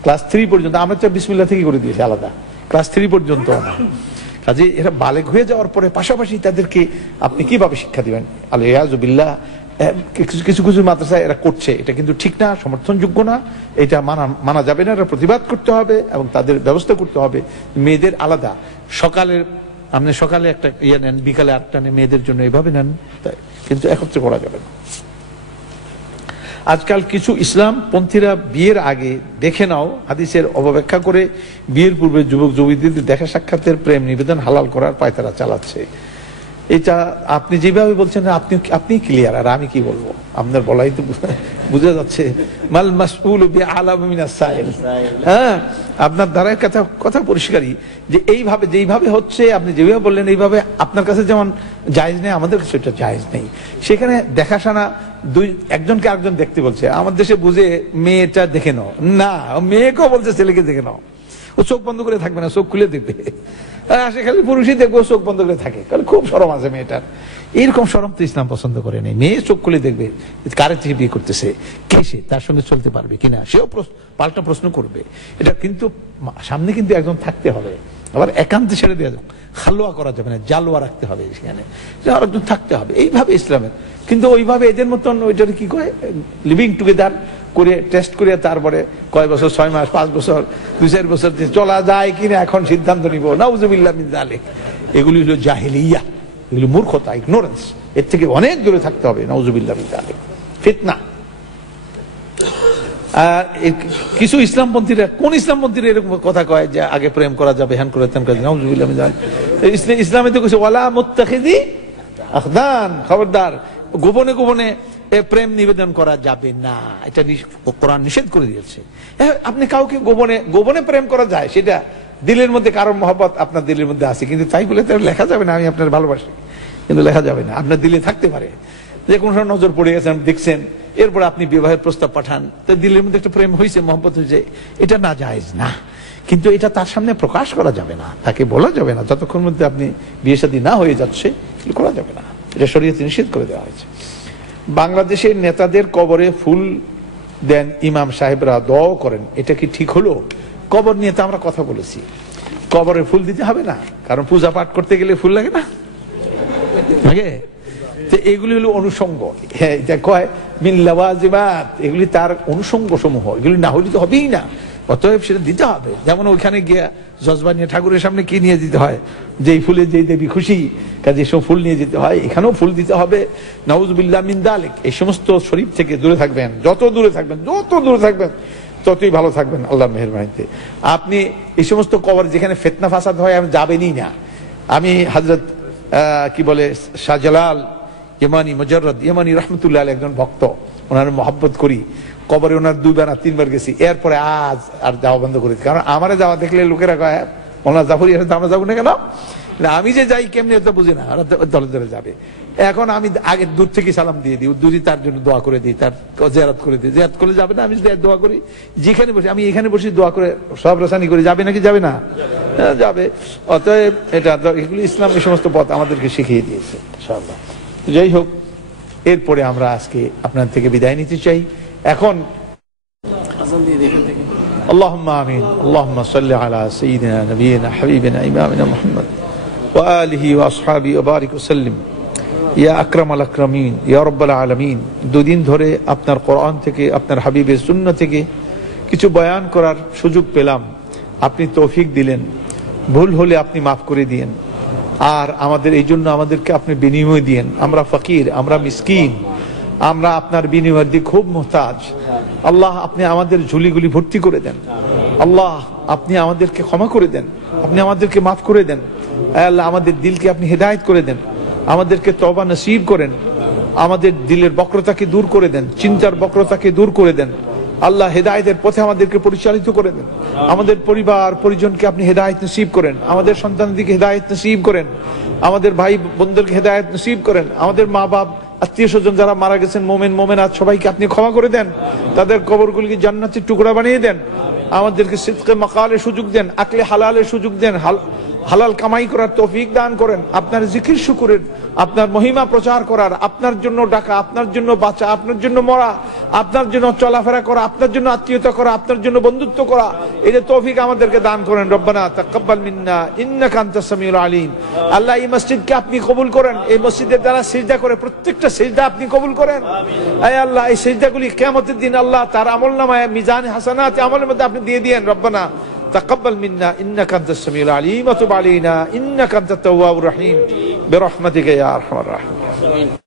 ক্লাস 3 পর্যন্ত আমরা তো বিসমিল্লাহ থেকে করে দিয়েছি আলাদা, ক্লাস 3 পর্যন্ত না। কাজে এরা বালেগ হয়ে যাওয়ার পরে পাশাপাশি তাদেরকে আপনি কিভাবে শিক্ষা দিবেন? আলিয়াজুবিল্লাহ, কিছু কিছু মাদ্রাসায় এরা করছে, এটা কিন্তু ঠিক না, সমর্থনযোগ্য না, এটা মানা যাবে না, এটা প্রতিবাদ করতে হবে এবং তাদের ব্যবস্থা করতে হবে। মেয়েদের আলাদা, আপনি সকালে একটা ইয়ে নেন, বিকালে 8টা নেন, মেয়েদের জন্য এভাবে নেন, কিন্তু একত্রে করা যাবে না। আজকাল কিছু ইসলামপন্থীরা বিয়ের আগে দেখে নাও হাদিসের অবব্যাখ্যা করে বিয়ের পূর্বে যুবক যুবতীদের দেখা সাক্ষাতের প্রেম নিবেদন হালাল করার পায়তারা চালাচ্ছে। এটা আপনি যেভাবে বলছেন আপনি ক্লিয়ার, আর আমি কি বলবো? আপনার বলাই তো বুঝা যাচ্ছে। মাল মাসউল বিআলাম মিনাস সাইল। হ্যাঁ, আপনার দ্বারা কথা পরিষ্কারই যে এইভাবে যেইভাবে হচ্ছে, আপনি যেভাবে বললেন এইভাবে আপনার কাছে যেমন জায়েজ নেই, আমাদের কাছে এটা জায়েজ নেই। সেখানে দেখাশোনা একজনকে আরেকজন দেখতে বলছে, আমাদের দেশে বুঝে মেয়েটা দেখে নাও, না মেয়েকেও বলছে ছেলেকে দেখে নাও। ও চোখ বন্ধ করে থাকবে না, চোখ খুলে দেখবে। সে খালি পুরুষই দেখবো চোখ বন্ধ করে থাকে, খুব শরম আছে মেয়েটার। এরকম শরম তো ইসলাম পছন্দ করে নেই। মেয়ে চোখ খুলে দেখবে কারে থেকে বিয়ে করতেছে, কে সে, তার সঙ্গে চলতে পারবে কিনা, সেও পাল্টা প্রশ্ন করবে। এটা কিন্তু সামনে কিন্তু একজন থাকতে হবে। আবার একান্তে ছেড়ে দেওয়া যাবে, খালোয়া করা যাবে না, জালোয়া রাখতে হবে, সেখানে আরেকজন থাকতে হবে, এইভাবে ইসলামের। কিন্তু ওইভাবে এদের মতন ওইটার কি কয় লিভিং টুগেদার করে টেস্ট করে তারপরে কয় বছর, 6 মাস, 5 বছর, 2-4 বছর চলা যায় কিনা এখন সিদ্ধান্ত নিব, নাউযুবিল্লাহ মিন যালিক। এগুলি হলো জাহেলিয়া, এগুলো মূর্খতা, ইগনোরেন্স। এর থেকে অনেক দূরে থাকতে হবে, নাউযুবিল্লাহ মিন যালিক, ফিতনা। কিছু ইসলামপন্থীরা, কোন ইসলামপন্থীরা এরকম কথা কয় যে আগে প্রেম করা যাবে, হ্যান করে তেন করে, নাউযুবিল্লাহ মিন যালিক। ইসলামে তো কিছু ওয়ালা মুত্তাখিদি আখদান, খবরদার গোপনে গোপনে প্রেম নিবেদন করা যাবে না, এটা কোরআন নিষেধ করে দিয়েছে। আপনি কাউকে গোপনে গোপনে প্রেম করা যায়, সেটা দিলের মধ্যে কারোর মহব্বত আপনার দিলের মধ্যে আছে, কিন্তু তাই বলে তার লেখা যাবে না আমি আপনার ভালোবাসি, কিন্তু লেখা যাবে না। আপনার দিলে থাকতে পারে যে কোনো সময় নজর পড়ে গেছেন, দেখছেন, এরপর আপনি বিবাহের প্রস্তাব পাঠান, তো দিলের মধ্যে একটা প্রেম হয়েছে, মহব্বত হয়েছে, এটা না জায়েজ না। কিন্তু এটা তার সামনে প্রকাশ করা যাবে না, তাকে বলা যাবে না, যতক্ষণ মধ্যে আপনি বিয়ে শাদী না হয়ে যাচ্ছে করা যাবে না, এটা শরীয়তে নিষেধ করে দেওয়া হয়েছে। বাংলাদেশের নেতাদের কবরে ফুল দেন ইমাম সাহেবরা, দোয়া করেন, এটা কি ঠিক হলো? কবর নিয়ে তো আমরা কথা বলেছি, কবরে ফুল দিতে হবে না, কারণ পূজা পাঠ করতে গেলে ফুল লাগে না, লাগে। তো এগুলি হলো অনুষঙ্গ, এটা কয় মিন লাওয়াজিমাত, এগুলি তার অনুষঙ্গ সমূহ, এগুলি না হলে তো হবেই না, অতএব সেটা দিতে হবে। যেমন ওইখানে গিয়া জজবানিয়া ঠাকুরের সামনে কি নিয়ে দিতে হয়, যেই ফুলে যেই দেবী খুশি কাজে সব ফুল নিয়ে যেতে হয়, এখানেও ফুল দিতে হবে। নাউযুবিল্লাহ মিন যালিক, এই সমস্ত শরীফ থেকে দূরে থাকবেন, যত দূরে থাকবেন ততই ভালো থাকবেন আল্লাহর মেহেরবানিতে। আপনি এই সমস্ত কবর যেখানে ফিতনা ফাসাদ হয় আমি যাবেনই না। আমি হযরত কি বলে শাহজালাল ইমানি মুজাররদ ইমানি রহমতুল্লাহ আলাইহি একজন ভক্ত, ওনার মহব্বত করি, কবরে ওনার 2 বার 3 বার গেছি, এরপরে আজ আর যাওয়া বন্ধ করেছি। কারণ আমারে যাওয়া দেখলে লোকেরা কয় ওনার জাফরি, আমরা যাবো না কেন? আমি যে যাই কেমনি তো বুঝি না, ওরা দলে দলে যাবে। এখন আমি আগে দূর থেকে সালাম দিয়ে দিই, দূরই তার জন্য দোয়া করে দিই, তার জিয়ারত করে দিই। জিয়ারত করলে যাবে না? আমি দোয়া করি, যেখানে বসে, আমি এখানে বসে দোয়া করে সব রাসানি করি, যাবে নাকি যাবে না? যাবে। অতএব এটা এগুলো ইসলাম এই সমস্ত পথ আমাদেরকে শিখিয়ে দিয়েছে ইনশাআল্লাহ। যাই হোক, এরপরে আমরা আজকে আপনার থেকে বিদায় নিতে চাই। এখন اللهم آمين اللهم صل على سيدنا نبينا حبيبنا إمامنا محمد وآله وأصحابه وبارك وسلم يا أكرم الأكرمين يا رب العالمين। দুদিন ধরে আপনার কোরআন থেকে, আপনার হাবিবের সুন্নাহ থেকে কিছু বয়ান করার সুযোগ পেলাম, আপনি তৌফিক দিলেন, ভুল হলে আপনি মাফ করে দিয়েন, আর আমাদের এই জন্য আমাদেরকে আপনি বিনিময় দিয়েন। আমরা ফকির, আমরা মিসকিন, আমরা আপনার বিনিময়ের দিকে খুব মুহতাজ। আল্লাহ আপনি আমাদের ঝুলিগুলি ভর্তি করে দেন, আল্লাহ আপনি আমাদেরকে ক্ষমা করে দেন, আপনি আমাদেরকে মাফ করে দেন। আল্লাহ আমাদের দিলকে আপনি হেদায়েত করে দেন, আমাদেরকে তওবা নসিব করেন, আমাদের দিলের বক্রতাকে দূর করে দেন, চিন্তার বক্রতাকে দূর করে দেন। আল্লাহ হেদায়েতের পথে আমাদেরকে পরিচালিত করে দেন, আমাদের পরিবার পরিজনকে আপনি হেদায়েত নসিব করেন, আমাদের সন্তানদেরকে হেদায়েত নসিব করেন, আমাদের ভাই বোনদেরকে হেদায়েত নসিব করেন, আমাদের মা বাপ আত্মীয় স্বজন যারা মারা গেছেন মোমেন মোমেনাত সবাইকে আপনি ক্ষমা করে দেন, তাদের কবরগুলিকে জান্নাতের টুকরা বানিয়ে দেন, আমাদেরকে সিদকে মাকালের সুযোগ দেন, আকলে হালালের সুযোগ দেন, হালাল কামাই করার তৌফিক দান করেন, আপনার জিকির শুকুরের, আপনার মহিমা প্রচার করার, আপনার জন্য ডাকা, আপনার জন্য বাঁচা, আপনার জন্য মরা, আপনার জন্য চলাফেরা করা, আপনার জন্য আত্মীয়তা করা, আপনার জন্য বন্ধুত্ব করা, এই যে তৌফিক আমাদেরকে দান করেন। রব্বানা তাকাব্বাল মিন্না ইন্নাকা আনতাস সামিউল আলিম। আল্লাহ এই মসজিদকে আপনি কবুল করেন, এই মসজিদের দ্বারা সিজদা করে প্রত্যেকটা সিজদা আপনি কবুল করেন। আয় আল্লাহ এই সিজদাগুলি কিয়ামতের দিন আল্লাহ তার আমলনামায় মিজানে হাসানাতে আমলের মধ্যে আপনি দিয়ে দিয়েন। রব্বানা تقبل منا إنك أنت السميع العليم وتب علينا إنك أنت التواب الرحيم برحمتك يا أرحم الراحمين.